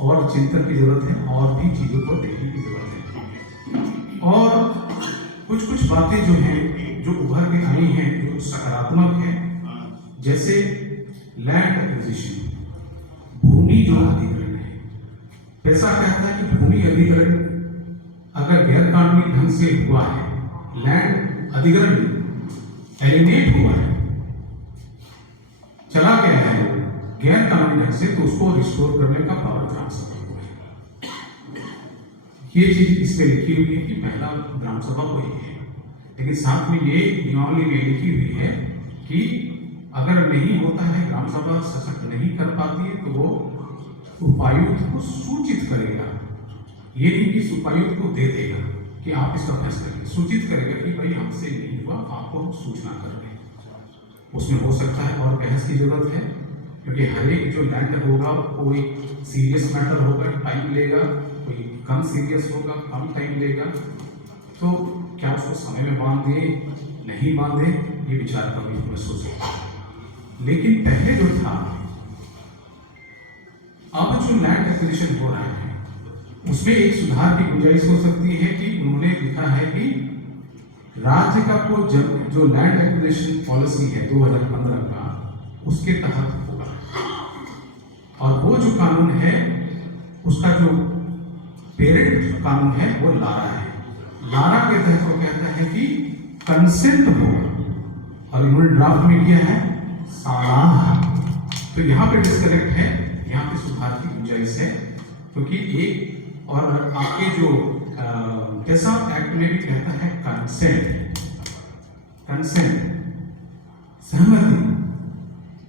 और चिंतन की जरूरत है, और भी चीजों को देखने की जरूरत है। और कुछ कुछ बातें जो हैं जो उभर के आई हैं जो सकारात्मक है, जैसे लैंड एक्विजिशन, भूमि जो अधिग्रहण है। पैसा कहता है कि भूमि अधिग्रहण अगर गैर कानूनी ढंग से हुआ है, लैंड अधिग्रहण एलिनेट हुआ है, चला गया है गैर कानूनी ढंग से, तो उसको रिस्टोर करने का पावर ग्राम सभा को है। ये चीज इसमें लिखी हुई है कि पहला ग्राम सभा को ही है, लेकिन साथ में ये नियमावली में लिखी हुई है कि अगर नहीं होता है, ग्राम सभा सशक्त नहीं कर पाती है, तो वो उपायुक्त को सूचित करेगा। ये नहीं कि उपायुक्त को दे देगा कि आप इसका फैसला करें, सूचित करेगा कि भाई हमसे नहीं हुआ, आपको हम सूचना कर रहे हैं। उसमें हो सकता है और बहस की जरूरत है, क्योंकि हर एक जो लैंड होगा कोई सीरियस मैटर होगा, टाइम लेगा, कोई कम सीरियस होगा, कम टाइम लेगा। तो क्या उसको समय में बांध दे, नहीं बांधे, ये विचार का भी मैं सोच सकता हूँ। लेकिन पहले जो था, अब जो लैंड एक्विजिशन हो रहा है उसमें एक सुधार की गुंजाइश हो सकती है कि उन्होंने लिखा है कि राज्य का जो लैंड एक्विजिशन पॉलिसी है 2015 का, उसके तहत होगा। और वो जो कानून है उसका जो पेरेंट कानून है वो लारा है। लारा के तहत वो कहता है कि कंसेंट होगा, और इन्होंने ड्राफ्ट में किया है साराह। तो यहाँ पे डिस्कनेक्ट है, यहाँ पे सुधार की गुंजाइश है, क्योंकि एक और आपके जो पैसा एक्ट में भी कहता है कंसेंट, सहमति,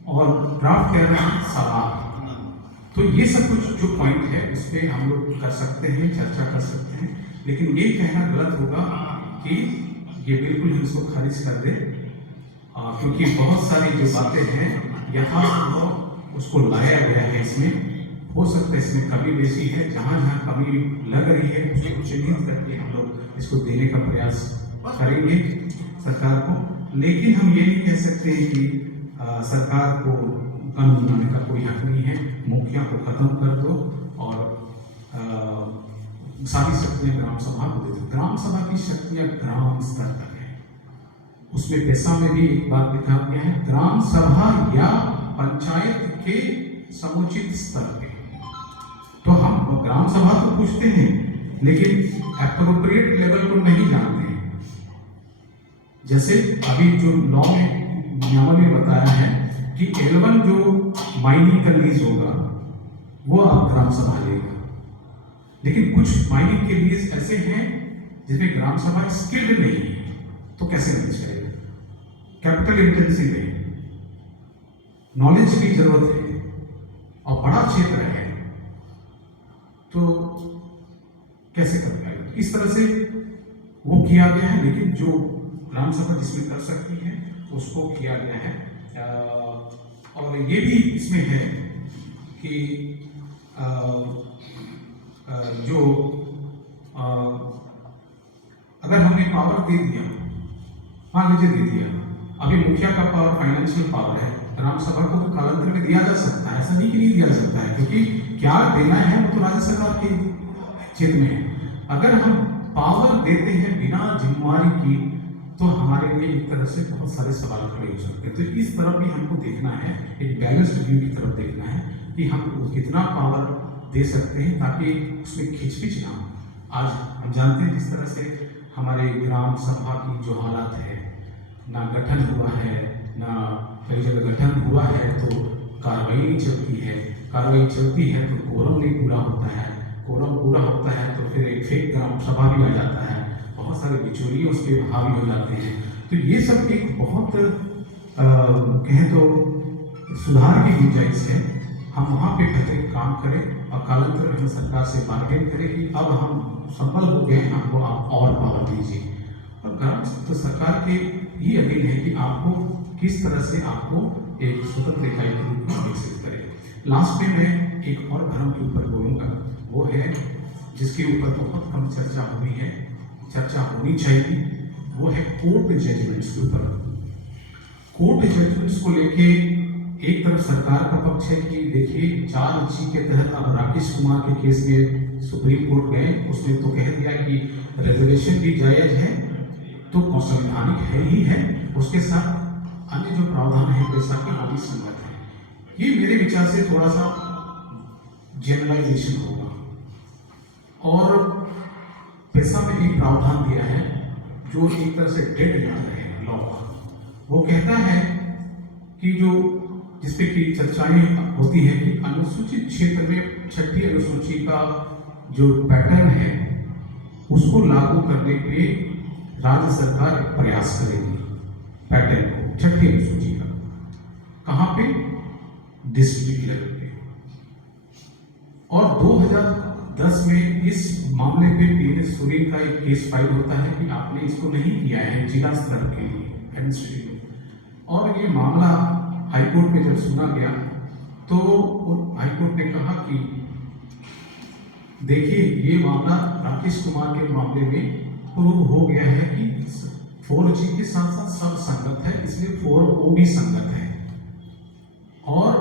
और ड्राफ्ट कह रहा है सलाह। तो ये सब कुछ जो पॉइंट है उस पर हम लोग कर सकते हैं, चर्चा कर सकते हैं, लेकिन ये कहना गलत होगा कि ये बिल्कुल ही इसको खारिज कर दे, क्योंकि बहुत सारी जो बातें हैं यथासंभव उसको लाया गया है। इसमें हो सकता है इसमें कमी बेसी है, जहाँ जहाँ कमी लग रही है उसको चिन्हित करके हम लोग इसको देने का प्रयास करेंगे सरकार को। लेकिन हम ये नहीं कह सकते हैं कि सरकार को कानून बनाने का कोई हक नहीं है, मुखिया को खत्म कर दो और सारी शक्तियां ग्राम सभा को दे दो। ग्राम सभा की शक्तियां ग्राम स्तर तक है। उसमें पैसा में भी एक बात लिखा गया है, ग्राम सभा या पंचायत के समुचित स्तर पे। ग्राम सभा तो पूछते हैं लेकिन एप्रोप्रिएट लेवल को नहीं जानते हैं। जैसे अभी जो लॉ में नियम में बताया है कि L1 जो माइनिंग का लीज होगा वो आप ग्राम सभा लेगा, लेकिन कुछ माइनिंग के लीज ऐसे हैं जिसमें ग्राम सभा स्किल्ड नहीं है, तो कैसे मिल जाएगा? कैपिटल इंटेंसिव है, नॉलेज की जरूरत है और बड़ा क्षेत्र है, तो कैसे कर पाएगा? इस तरह से वो किया गया है, लेकिन जो ग्राम सभा जिसमें कर सकती है उसको किया गया है। और ये भी इसमें है कि जो अगर हमने पावर दे दिया, मान लीजिए दे दिया, अभी मुखिया का पावर फाइनेंशियल पावर है, ग्राम सभा को तो कालांतर में दिया जा सकता है, ऐसा नहीं कि नहीं दिया जा सकता है, क्योंकि क्या देना है वो तो राज्य सरकार के क्षेत्र में है। अगर हम पावर देते हैं बिना जिम्मेवारी की तो हमारे लिए एक तरह से बहुत सारे सवाल खड़े हो सकते हैं। तो इस तरफ भी हमको देखना है, एक बैलेंस्ड व्यू की तरफ देखना है कि हम कितना पावर दे सकते हैं ताकि उसमें खिचपिच ना हो। आज हम जानते हैं जिस तरह से हमारे ग्राम सभा की जो हालात है, ना गठन हुआ है, ना कई जगह गठन हुआ है तो कार्रवाई नहीं चलती है, कार्रवाई चलती है तो कोरम नहीं पूरा होता है, कोरम पूरा होता है तो फिर एक फेक ग्राम सभा भी आ जाता है, बहुत सारे बिचौलिए उस पर हावी हो जाते हैं। तो ये सब एक बहुत कहें तो सुधार की गुंजाइश है। हम वहाँ पे बेहतर काम करें और कालांतर में हम सरकार से बार्गेन करें कि अब हम सफल हो गए, हमको आप और पावर दीजिए। और ग्राम तो सरकार के ये अधीन है कि आपको किस तरह से आपको एक स्वतंत्र इकाई के रूप में विकसित करें। लास्ट में मैं एक और भ्रम के ऊपर बोलूँगा, वो है जिसके ऊपर बहुत कम चर्चा हुई है, चर्चा होनी चाहिए, वो है कोर्ट जजमेंट्स के ऊपर। कोर्ट जजमेंट्स को लेके एक तरफ सरकार का पक्ष है कि देखिए 4G के तहत अब राकेश कुमार के केस में सुप्रीम कोर्ट गए, उसने तो कह दिया कि रिजर्वेशन भी जायज है तो संवैधानिक है ही है, उसके साथ अन्य जो प्रावधान है जैसा कि वो भी संगत है। ये मेरे विचार से थोड़ा सा जनरलाइजेशन होगा। और पैसा में एक प्रावधान दिया है जो एक तरह से डेड लेटर है लॉ का। वो कहता है कि जो जिसपे की चर्चाएं होती है कि अनुसूचित क्षेत्र में 6ठी अनुसूची का जो पैटर्न है उसको लागू करने के लिए राज्य सरकार प्रयास करेगी। पैटर्न को 6ठी अनुसूची का कहाँ पे? डिस्ट्रिक्ट लेवल पे। और 2010 में इस मामले पे पीएस सोरेन का एक केस फाइल होता है कि आपने इसको नहीं किया है जिला स्तर के लिए एडमिनिस्ट्रेटिव। और ये मामला हाईकोर्ट में जब सुना गया तो हाईकोर्ट ने कहा कि देखिए ये मामला राकेश कुमार के मामले में प्रूव हो गया है कि 4G के साथ साथ सब संगत है, इसलिए 4O भी संगत है। और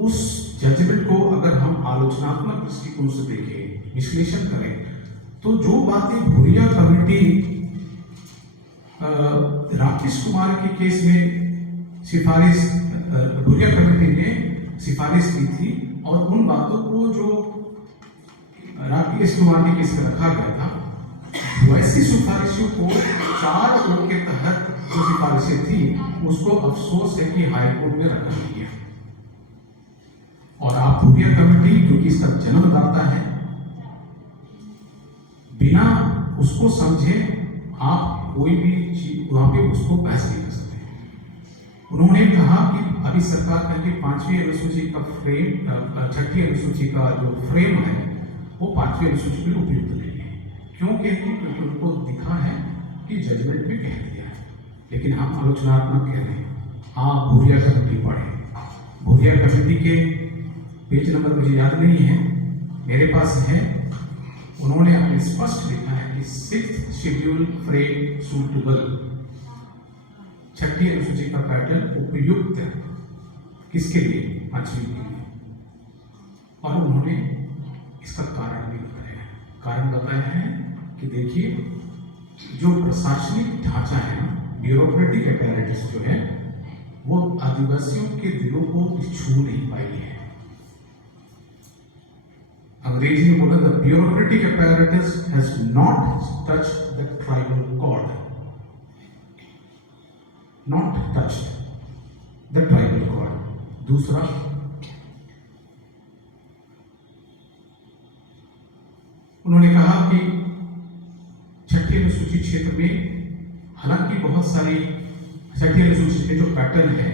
उस जजमेंट को अगर हम आलोचनात्मक दृष्टिकोण से देखें, विश्लेषण करें, तो जो बातें भूरिया कमेटी राकेश कुमार के केस में सिफारिश भूरिया कमेटी ने सिफारिश की थी और उन बातों को जो राकेश कुमार के केस में रखा गया था, वैसी सिफारिशों को 4O के तहत जो सिफारिशें थी उसको अफसोस है कि हाईकोर्ट में रखा गया। और आप भूरिया कमेटी जो कि इसका जन्मदाता है, बिना उसको समझे आप कोई भी चीज वहां पे उसको बहस नहीं कर सकते। उन्होंने कहा कि अभी सरकार कहेगी 5वीं अनुसूची का फ्रेम 6ठी अनुसूची का जो फ्रेम है वो 5वीं अनुसूची के लिए उपयुक्त नहीं है। क्यों कहती? क्योंकि उनको दिखा है कि जजमेंट में कह दिया है, लेकिन हम आलोचनात्मक कह रहे हैं। आप भूरिया कमेटी पढ़े, भूरिया कमेटी के पेज नंबर मुझे याद नहीं है, मेरे पास है, उन्होंने अपने स्पष्ट लिखा है कि 6th शेड्यूल फ्रेम सूटेबल, 6ठी अनुसूची का पैटर्न उपयुक्त किसके लिए? 5वीं के लिए। और उन्होंने इसका कारण भी बताया है। कारण बताया है कि देखिए जो प्रशासनिक ढांचा है ना, ब्यूरोक्रेटिक अपैरेटस जो है वो आदिवासियों के दिलों को छू नहीं पाई है। अंग्रेजी में बोला, the bureaucratic apparatus has not touched the tribal chord, not touched the tribal chord. दूसरा, उन्होंने कहा कि छठी अनुसूचित क्षेत्र में हालांकि बहुत सारी छठी अनुसूचित में जो पैटर्न है,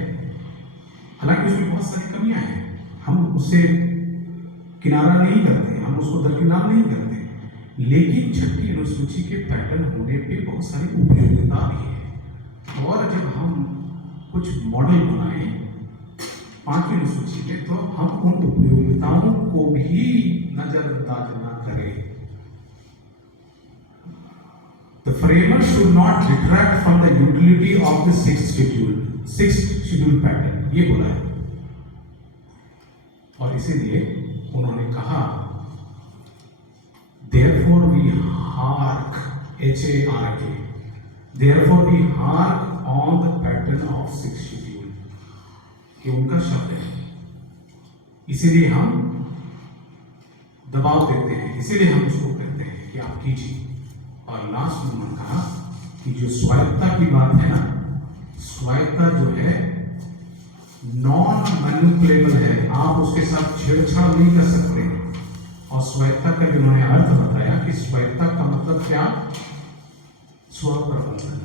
हालांकि उसमें बहुत सारी कमियां हैं, हम उससे किनारा नहीं करते, हम उसको दरकिनार नहीं करते, लेकिन छठी अनुसूची के पैटर्न होने पे बहुत सारी उपयोगिता भी है। और जब हम कुछ मॉडल बनाए 5वीं अनुसूची में, तो हम उन उपयोगिताओं को भी नजरअंदाज न करें। The framers should not detract from the utility of the sixth schedule pattern, ये बोला है। और इसीलिए उन्होंने कहा, therefore we hark, HARK, therefore we hark on the pattern of sixth schedule, ये उनका शब्द है। इसीलिए हम दबाव देते हैं, इसीलिए हम उसको कहते हैं कि आप कीजिए। और लास्ट में उन्होंने कहा कि जो स्वायत्ता की बात है ना, स्वायत्ता जो है नॉन मैनिपुलेबल है, आप उसके साथ छेड़छाड़ नहीं कर सकते। और स्वायत्ता का भी उन्होंने अर्थ बताया कि स्वायत्ता का मतलब क्या, स्वप्रबंधन।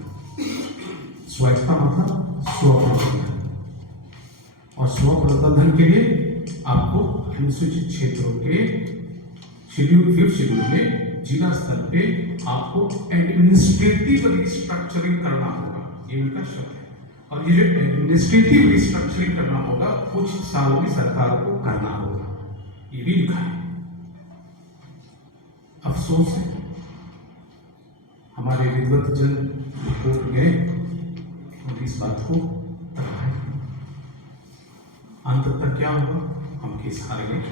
स्वायत्ता मतलब स्वप्रबंधन, और स्वप्रबंधन के लिए आपको अनुसूचित क्षेत्रों के शेड्यूल 5th शेड्यूल में जिला स्तर पे आपको एडमिनिस्ट्रेटिव रिस्ट्रक्चरिंग करना होगा, ये उनका शब्द है। और ये जो एडमिनिस्ट्रेटिव रिस्ट्रक्चरिंग करना होगा, कुछ सालों में सरकार को करना होगा, ये भी लिखा है। अफसोस है, हमारे विद्वत जन कोर्ट में इस बात को रखा है। अंत तक क्या हुआ, हम केस हार गए।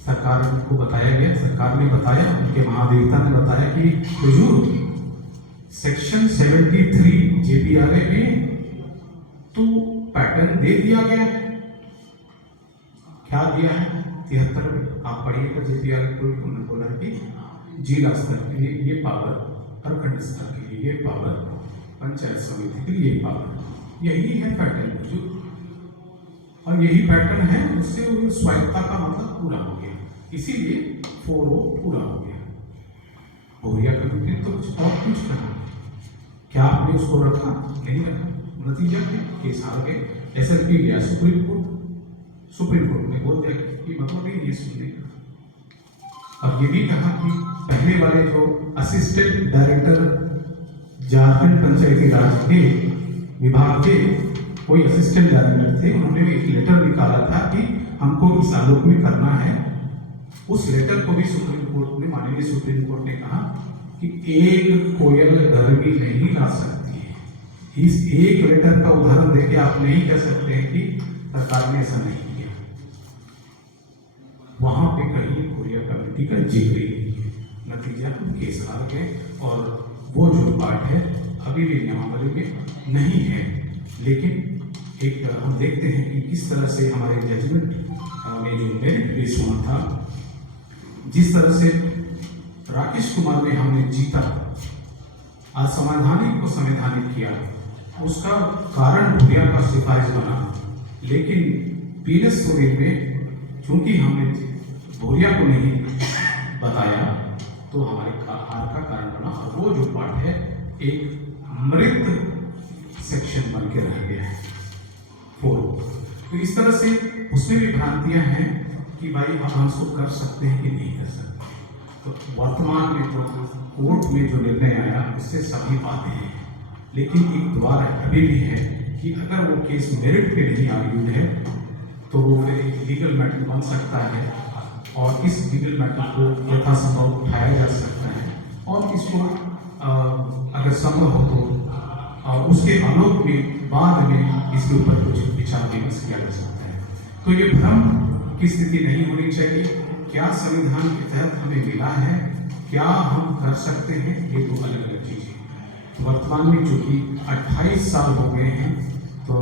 सरकार को बताया गया, सरकार ने बताया, उनके महादेवता ने बताया कि हुजूर सेक्शन 73 JPRA में तो पैटर्न दे दिया गया है। क्या दिया है? 73 में आप पढ़िएगा JPRA को। उन्होंने बोला कि जिला स्तर के लिए ये पावर, प्रखंड स्तर के लिए ये पावर, पंचायत समिति के लिए ये पावर, यही है पैटर्न हुजूर। और यही पैटर्न है, उससे स्वायत्ता का मतलब पूरा हो गया, इसीलिए 4O पूरा हो गया। भोरिया कमेटी तो कुछ और कुछ करना, क्या आपने उसको रखा? नहीं रखा। नतीजा क्या? केस हार गए। SLP गया सुप्रीम कोर्ट ने बोल दिया कि मतलब ही नहीं सुनने का। और ये भी कहा कि पहले वाले जो असिस्टेंट डायरेक्टर झारखंड पंचायती राज के विभाग के कोई असिस्टेंट डायरेक्टर थे, उन्होंने भी एक लेटर निकाला था कि हमको इस आलोक में करना है। उस लेटर को भी सुप्रीम कोर्ट ने, माननीय सुप्रीम कोर्ट ने कहा कि एक कोयल गर्मी नहीं ला सकती है। इस एक लेटर का उदाहरण देके आप नहीं कह सकते हैं कि सरकार ने ऐसा नहीं किया। वहां पे कहीं कोरिया कमेटी का जिक्र ही नहीं है। नतीजा हम केस हार गए। और वो जो पार्ट है अभी भी नियमावली में नहीं है, लेकिन एक हम देखते हैं कि किस तरह से हमारे जजमेंट में जो मेरिट बेस होना था, जिस तरह से राकेश कुमार में हमने जीता, असंवैधानिक को संवैधानिक किया, उसका कारण भूरिया का सिफारिश बना। लेकिन पीएस सोरेन में चूंकि हमने भूरिया को नहीं बताया, तो हमारे हार का कारण बना। और वो जो पार्ट है एक मृत सेक्शन बन के रह गया है 4। तो इस तरह से उसमें भी भ्रांतियां हैं कि भाई हम उसको कर सकते हैं कि नहीं कर सकते। तो वर्तमान में जो कोर्ट में जो निर्णय आया, उससे सभी बातें हैं, लेकिन एक द्वार अभी भी है कि अगर वो केस मेरिट पे नहीं आर्ग्यूड है, तो वो फिर एक लीगल मैटर बन सकता है, और इस लीगल मैटर को यथासंभव उठाया जा सकता है, और इसको अगर संभव हो तो उसके आलोक में बाद में इसके ऊपर कुछ विचार विमर्श किया जा सकता है। तो ये भ्रम की स्थिति नहीं होनी चाहिए। क्या संविधान के तहत हमें मिला है, क्या हम कर सकते हैं, ये दो अलग अलग चीजें। वर्तमान में चूंकि 28 साल हो गए हैं, तो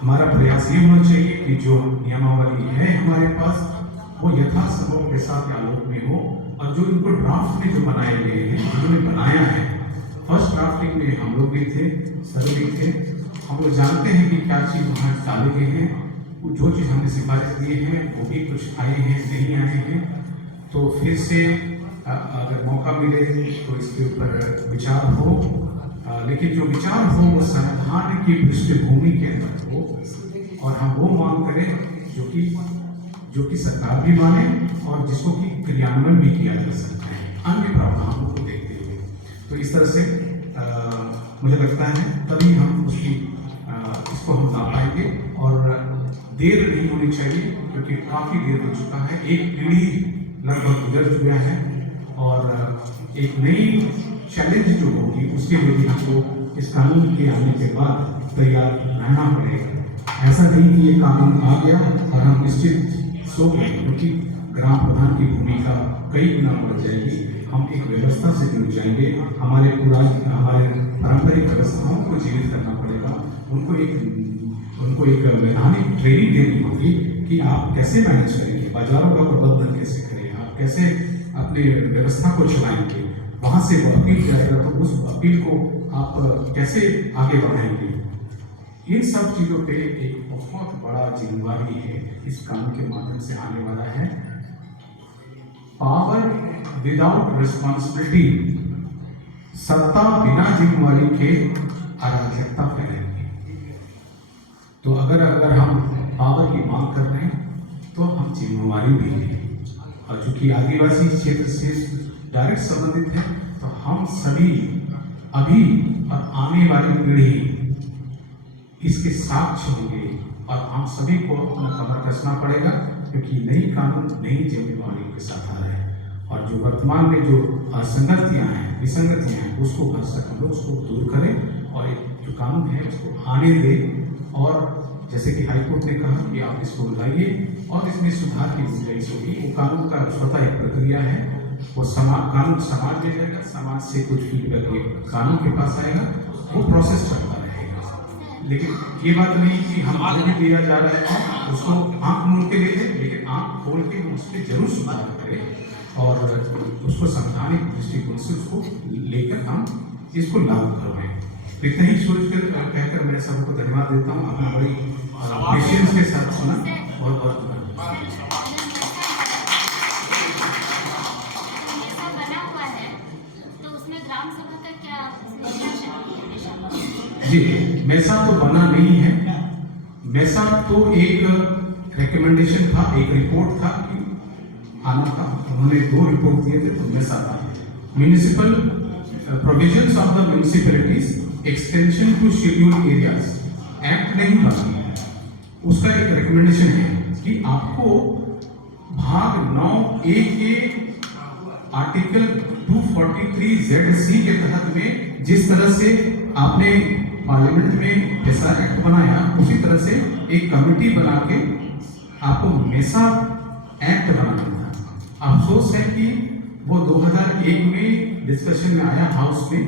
हमारा प्रयास ये होना चाहिए कि जो नियमावली है हमारे पास, वो यथासंभव पैसा के आलोक में हो, और जो इनको ड्राफ्ट में जो बनाए गए हैं, उन्होंने बनाया है, फर्स्ट ड्राफ्टिंग में हम लोग भी थे, सर भी थे, हम लोग जानते हैं कि क्या चीज़ वहाँ डाले गए हैं, जो चीज़ हमने सिफारिश दिए हैं वो भी कुछ आए हैं, नहीं आए हैं। तो फिर से अगर मौका मिले तो इसके ऊपर विचार हो, लेकिन जो विचार हो वो संविधान की पृष्ठभूमि के अंदर हो, और हम वो मांग करें जो कि सरकार भी माने और जिसको कि क्रियान्वयन भी किया जा सकता है अन्य प्रावधानों को देखते हुए। तो इस तरह से मुझे लगता है तभी हम इसको हम ला पाएंगे, और देर नहीं होनी चाहिए, क्योंकि काफ़ी देर हो चुका है, एक पीढ़ी लगभग गुजर चुका है, और एक नई चैलेंज जो होगी उसके लिए भी हमको इस कानून के आने के बाद तैयार रहना पड़ेगा। ऐसा नहीं कि ये कानून आ गया और हम निश्चित सो गए, क्योंकि ग्राम प्रधान की भूमिका कई गुना बढ़ जाएगी, हम एक व्यवस्था से जुड़ जाएंगे, हमारे पारंपरिक व्यवस्थाओं को जीवित करना पड़ेगा, उनको एक वैधानिक ट्रेनिंग देनी होगी कि आप कैसे मैनेज करेंगे, बाजारों का प्रबंधन कैसे करेंगे, आप कैसे अपने व्यवस्था को चलाएंगे, वहाँ से वो अपील जाएगा तो उस अपील को आप कैसे आगे बढ़ाएंगे। इन सब चीज़ों पे एक बहुत बड़ा जिम्मेवारी है इस कानून के माध्यम से आने वाला है। पावर विदाउट रिस्पॉन्सिबिलिटी, सत्ता बिना जिम्मेवारी के अराजकता फैलेगी। तो अगर हम पावर की मांग कर रहे हैं तो हम जिम्मेवारी भी लें, और चूंकि आदिवासी क्षेत्र से डायरेक्ट संबंधित है तो हम सभी अभी और आने वाली पीढ़ी इसके साक्ष्य होंगे, और हम सभी को अपना कमर कसना पड़ेगा, क्योंकि नई कानून नई जिम्मेवारियों के साथ आ रहे हैं, और जो वर्तमान में जो असंगतियां हैं, विसंगतियां हैं, उसको भर सक हम लोग उसको दूर करें, और एक जो कानून है उसको आने दें। और जैसे कि हाईकोर्ट ने कहा कि आप इसको लाइए और इसमें सुधार की गुंजाइश होगी। वो कानून का स्वतः एक प्रक्रिया है, वो कानून समाज में जाएगा, समाज से कुछ फीडबैक कानून के पास आएगा, वो प्रोसेस चलता रहेगा। लेकिन ये बात नहीं कि हम जो भी दिया जा रहा है उसको आंख मूंद के ले लें, लेकिन आंख खोल के उस पर जरूर सुधार करें और उसको समझाने की दृष्टिकोण से उसको लेकर हम इसको लागू करवाएं। इतना ही सोचकर कहकर मैं सबको धन्यवाद देता हूँ। अपना बड़ी पेशेंस के साथ सुना, बहुत बहुत जी। मैसा तो बना नहीं है, मैसा तो एक रिकमेंडेशन था, एक रिपोर्ट था कि आना था, उन्होंने 2 रिपोर्ट दिए थे, तो मैसा था municipal provisions of the municipalities extension to schedule areas act नहीं बना, उसका एक रिकमेंडेशन है कि आपको भाग 9A के आर्टिकल 243ZC के तहत में जिस तरह से आपने पार्लियामेंट में मैसा एक्ट बनाया, उसी तरह से एक कमेटी बना के आपको मैसा एक्ट बनाना था। अफसोस है कि वो 2001 में डिस्कशन में आया हाउस में,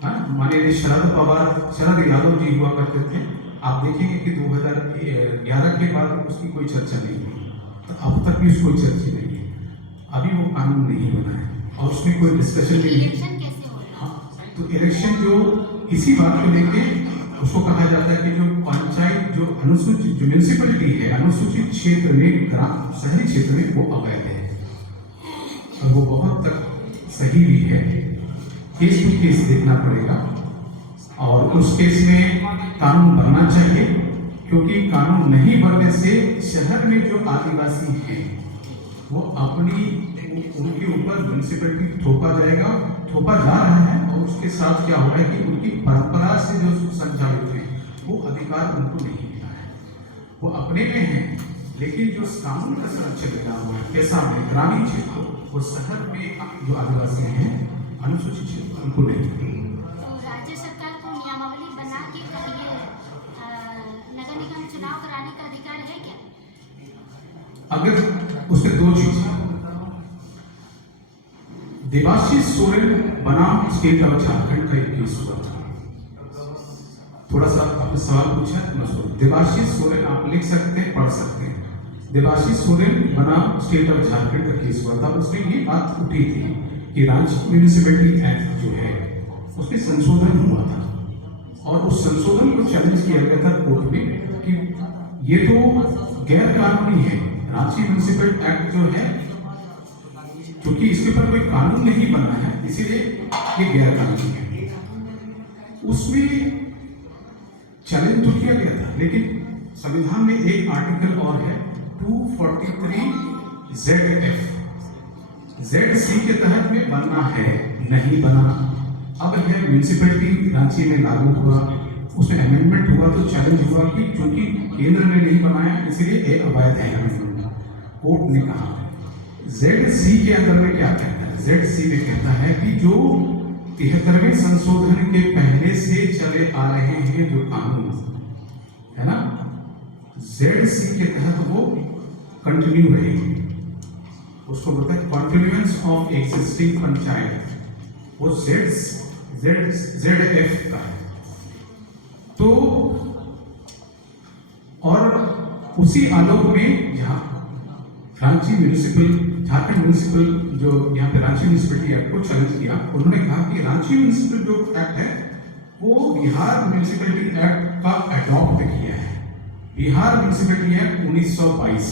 माननीय शरद यादव जी हुआ करते थे। आप देखेंगे कि 2011 के बाद उसकी कोई चर्चा नहीं हुई, तो अब तक भी उसकी कोई चर्चा नहीं है, अभी वो कानून नहीं बना है और उसमें कोई डिस्कशन भी नहीं। हाँ, तो इलेक्शन जो इसी बात को लेके उसको कहा जाता है कि जो पंचायत जो अनुसूचित जो म्यूनिसिपैलिटी है अनुसूचित क्षेत्र में, ग्राम शहरी क्षेत्र में वो अवैध है, और वो बहुत तक सही भी है। केस टू केस देखना पड़ेगा, और उस केस में कानून बनना चाहिए, क्योंकि कानून नहीं बनने से शहर में जो आदिवासी हैं वो उनके ऊपर म्यूनिसिपैलिटी थोपा जा रहा है, और उसके साथ क्या हो रहा है कि उनकी परंपरा से जो संचालित है वो अधिकार उनको नहीं मिला है, वो अपने में है, लेकिन जो कानून का संरक्षण मिला हुआ है कैसा में ग्रामीण क्षेत्र, वो शहर में जो आदिवासी हैं अनुसूचित क्षेत्र उनको नहीं। तो राज्य सरकार को नियमावली बना के नगर निगम चुनाव कराने का अधिकार है क्या? अगर उससे 2 चीज, देवाशीष सोरेन बनाम स्टेट ऑफ झारखंड का एक केस हुआ था, थोड़ा सा आपने सवाल पूछा, देवाशीष सोरेन आप लिख सकते हैं, पढ़ सकते हैं, देवाशीष सोरेन बना स्टेट ऑफ झारखंड का केस हुआ था, उसमें ये बात उठी थी कि रांची म्यूनिसिपैलिटी एक्ट जो है उसमें संशोधन हुआ था और उस संशोधन को चैलेंज किया गया था कोर्ट में कि ये तो गैर कानूनी है। रांची म्यूनिसिपल एक्ट जो है, क्योंकि इसके ऊपर कोई कानून नहीं बना है, इसीलिए ये गैर कानूनी है। उसमें चैलेंज तो किया गया था, लेकिन संविधान में एक आर्टिकल और है 243 ZF, ZC के तहत में बनना है, नहीं बना। अब है म्यूनिसिपैलिटी रांची में लागू हुआ, उसमें अमेंडमेंट हुआ तो चैलेंज हुआ कि क्योंकि केंद्र ने नहीं बनाया इसलिए ये अवैध है अमेंडमेंट। कोर्ट ने कहा ZC के अंदर में क्या कहता है, ZC में कहता है कि जो 73वें संशोधन के पहले से चले आ रहे हैं जो कानून है ना, ZC के तहत वो कंटिन्यू रहेगी। उसको बोलते हैं कॉन्टिन्यूएंस ऑफ एग्जिस्टिंग पंचायत, वो ZF का है। तो और उसी आलोक में जहाँ रांची म्यूनिसिपल, झारखंड म्यूनिसिपल जो यहाँ पे रांची म्यूनिसिपैलिटी एक्ट को चैलेंज किया, उन्होंने कहा कि रांची म्यूनिसिपल जो एक्ट है वो बिहार म्यूनिसिपैलिटी एक्ट का अडॉप्ट किया है। बिहार म्यूनिसिपैलिटी एक्ट 1922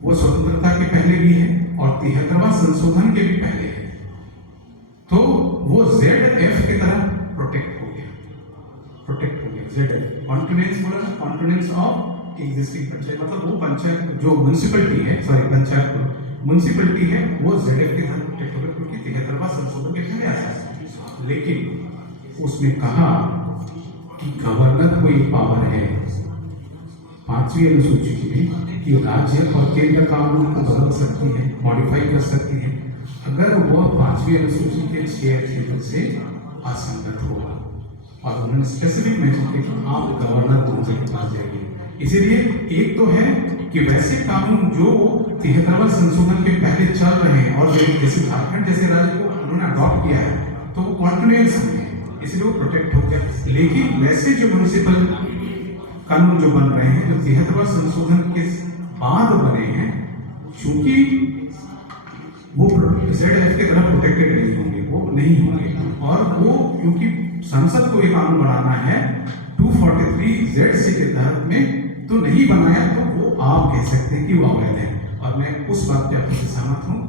वो स्वतंत्रता के पहले भी है और 73वां संशोधन के भी पहले है, तो वो ZF की तरह प्रोटेक्ट हो गया ZF। कॉन्टिन्यूएंस बोला ना, कॉन्टिन्यूएंस ऑफ एग्जिस्टिंग पंचायत, मतलब वो पंचायत जो म्यूनिसिपैलिटी है, सॉरी पंचायत म्यूनिसिपैलिटी है वो ZF के तरह प्रोटेक्ट हो गया क्योंकि 73वां संशोधन के पहले आया है। लेकिन उसमें कहा कि गवर्नर को ये पावर है 5वीं अनुसूची में कि राज्य और केंद्र कानून को बदल सकती है, मॉडिफाई कर सकती है अगर वह 5वीं अनुसूची के 6 क्षेत्र से असंगत होगा। और उन्होंने स्पेसिफिक मेंशन किया कि आप गवर्नर काउंसिल के पास जाइए। इसीलिए एक तो है कि वैसे कानून जो 73वां संशोधन के पहले चल रहे हैं और जैसे झारखंड जैसे राज्य को उन्होंने अडॉप्ट किया है तो वो कॉन्टिन्यूएंस है, इसलिए वो प्रोटेक्ट हो गया। लेकिन वैसे जो म्यूनिसिपल कानून जो बन रहे हैं जो 73वां संशोधन के बाद बने हैं, चूंकि वो ZF की तरह प्रोटेक्टेड नहीं होंगे, वो नहीं होंगे। और वो क्योंकि संसद को ये कानून बनाना है 243 ZC के तहत में तो नहीं बनाया, तो वो आप कह सकते हैं कि वो अवैध है। और मैं उस बात पे आपसे सहमत हूँ,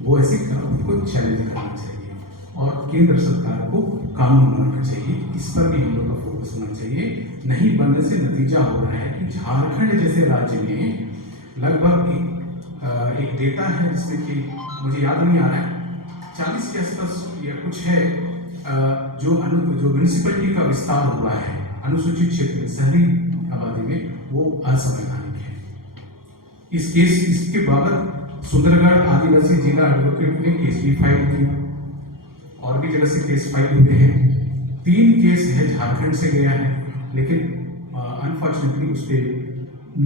वो ऐसी कानून को चैलेंज करना चाहिए और केंद्र सरकार को कानून बनाना चाहिए। इस पर भी हम लोग का फोकस होना चाहिए। नहीं बनने से नतीजा हो रहा है कि झारखंड जैसे राज्य में लगभग एक डेटा है जिसमें कि मुझे याद नहीं आ रहा है, 40 के आसपास या कुछ है जो म्यूनिसिपैलिटी का विस्तार हुआ है अनुसूचित क्षेत्र शहरी आबादी में, वो असंवैधानिक है। इसके बाबत सुंदरगढ़ आदिवासी जिला एडवोकेट ने केस भी फाइल किया और भी जगह से केस फाइल हुए हैं। 3 केस है झारखंड से गया है, लेकिन अनफॉर्चुनेटली उस पर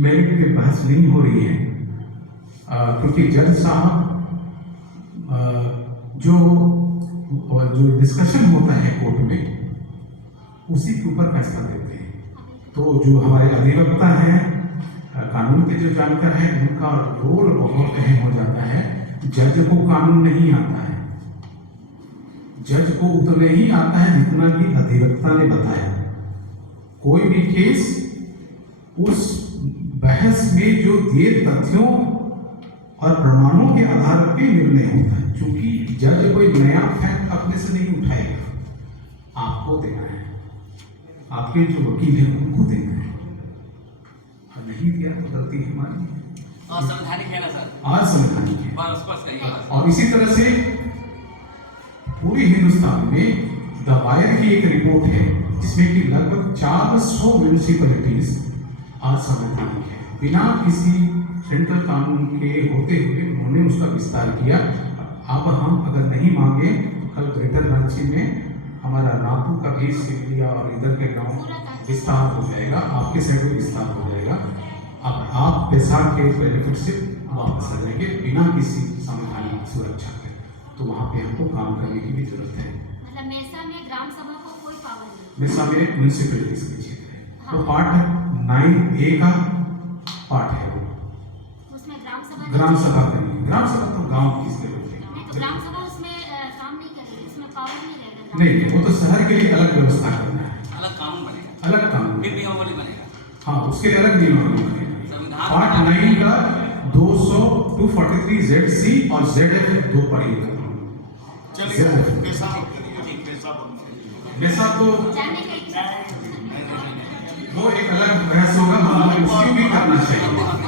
मेरिट पे बहस नहीं हो रही है क्योंकि जज साहब जो डिस्कशन होता है कोर्ट में उसी के ऊपर फैसला देते हैं। तो जो हमारे अधिवक्ता हैं, कानून के जो जानकार हैं, उनका रोल बहुत अहम हो जाता है। जज को कानून नहीं आता है, जज को उतना ही आता है जितना कि अधिवक्ता ने बताया। कोई भी केस उस बहस में जो दिए तथ्यों और प्रमाणों के आधार पर निर्णय होता है, क्योंकि जज कोई नया फैक्ट अपने से नहीं उठाएगा, आपको देना है, आपके जो वकील हैं उनको देना है, और नहीं दिया तो गलती हमारी असंवैधानिक है ना सर, असंवैधानिक है। बस कहिए। और इसी तरह से पूरे हिंदुस्तान में द वायर की एक रिपोर्ट है जिसमें कि लगभग 400 म्यूनिसिपैलिटीज असंवैधानिक है। बिना किसी सेंट्रल कानून के होते हुए उन्होंने उसका विस्तार किया। अब हम अगर नहीं मांगे तो कल ग्रेटर रांची में हमारा रामपुर का भी सिवलिया और इधर के गांव विस्तार हो जाएगा, आपके साइड में विस्तार हो जाएगा। अब आप पैसा के बेनिफिट से वापस आ जाएंगे बिना किसी संवैधानिक सुरक्षा के। तो वहाँ पे हमको काम करने की भी जरूरत है। मतलब मेसा में ग्राम सभा को कोई पावर नहीं, मेसा में म्यूनिसिपैलिटीज के क्षेत्र है। तो पार्ट 9A का पार्ट है वो। उसमें ग्राम सभा ग्राम सभा का नहीं, ग्राम सभा तो गांव की इसलिए होती नहीं, तो है। ग्राम सभा उसमें काम नहीं करेगी, उसमें पावर नहीं रहेगा ग्राम नहीं, वो तो शहर के लिए अलग व्यवस्था करना है, अलग कानून बनेगा, अलग कानून। फिर नियमावली बनेगा। हाँ, उसके लिए अलग नियमावली बनेगा। संविधान पार्ट 9 का 243 ZC और ZF दो पढ़ेगा। चलिए पैसा मत करिए, पैसा बंद करिए। जैसा तो जाने का इच्छा है। वो एक अलग बहस होगा, हमें उसकी भी करना चाहिए।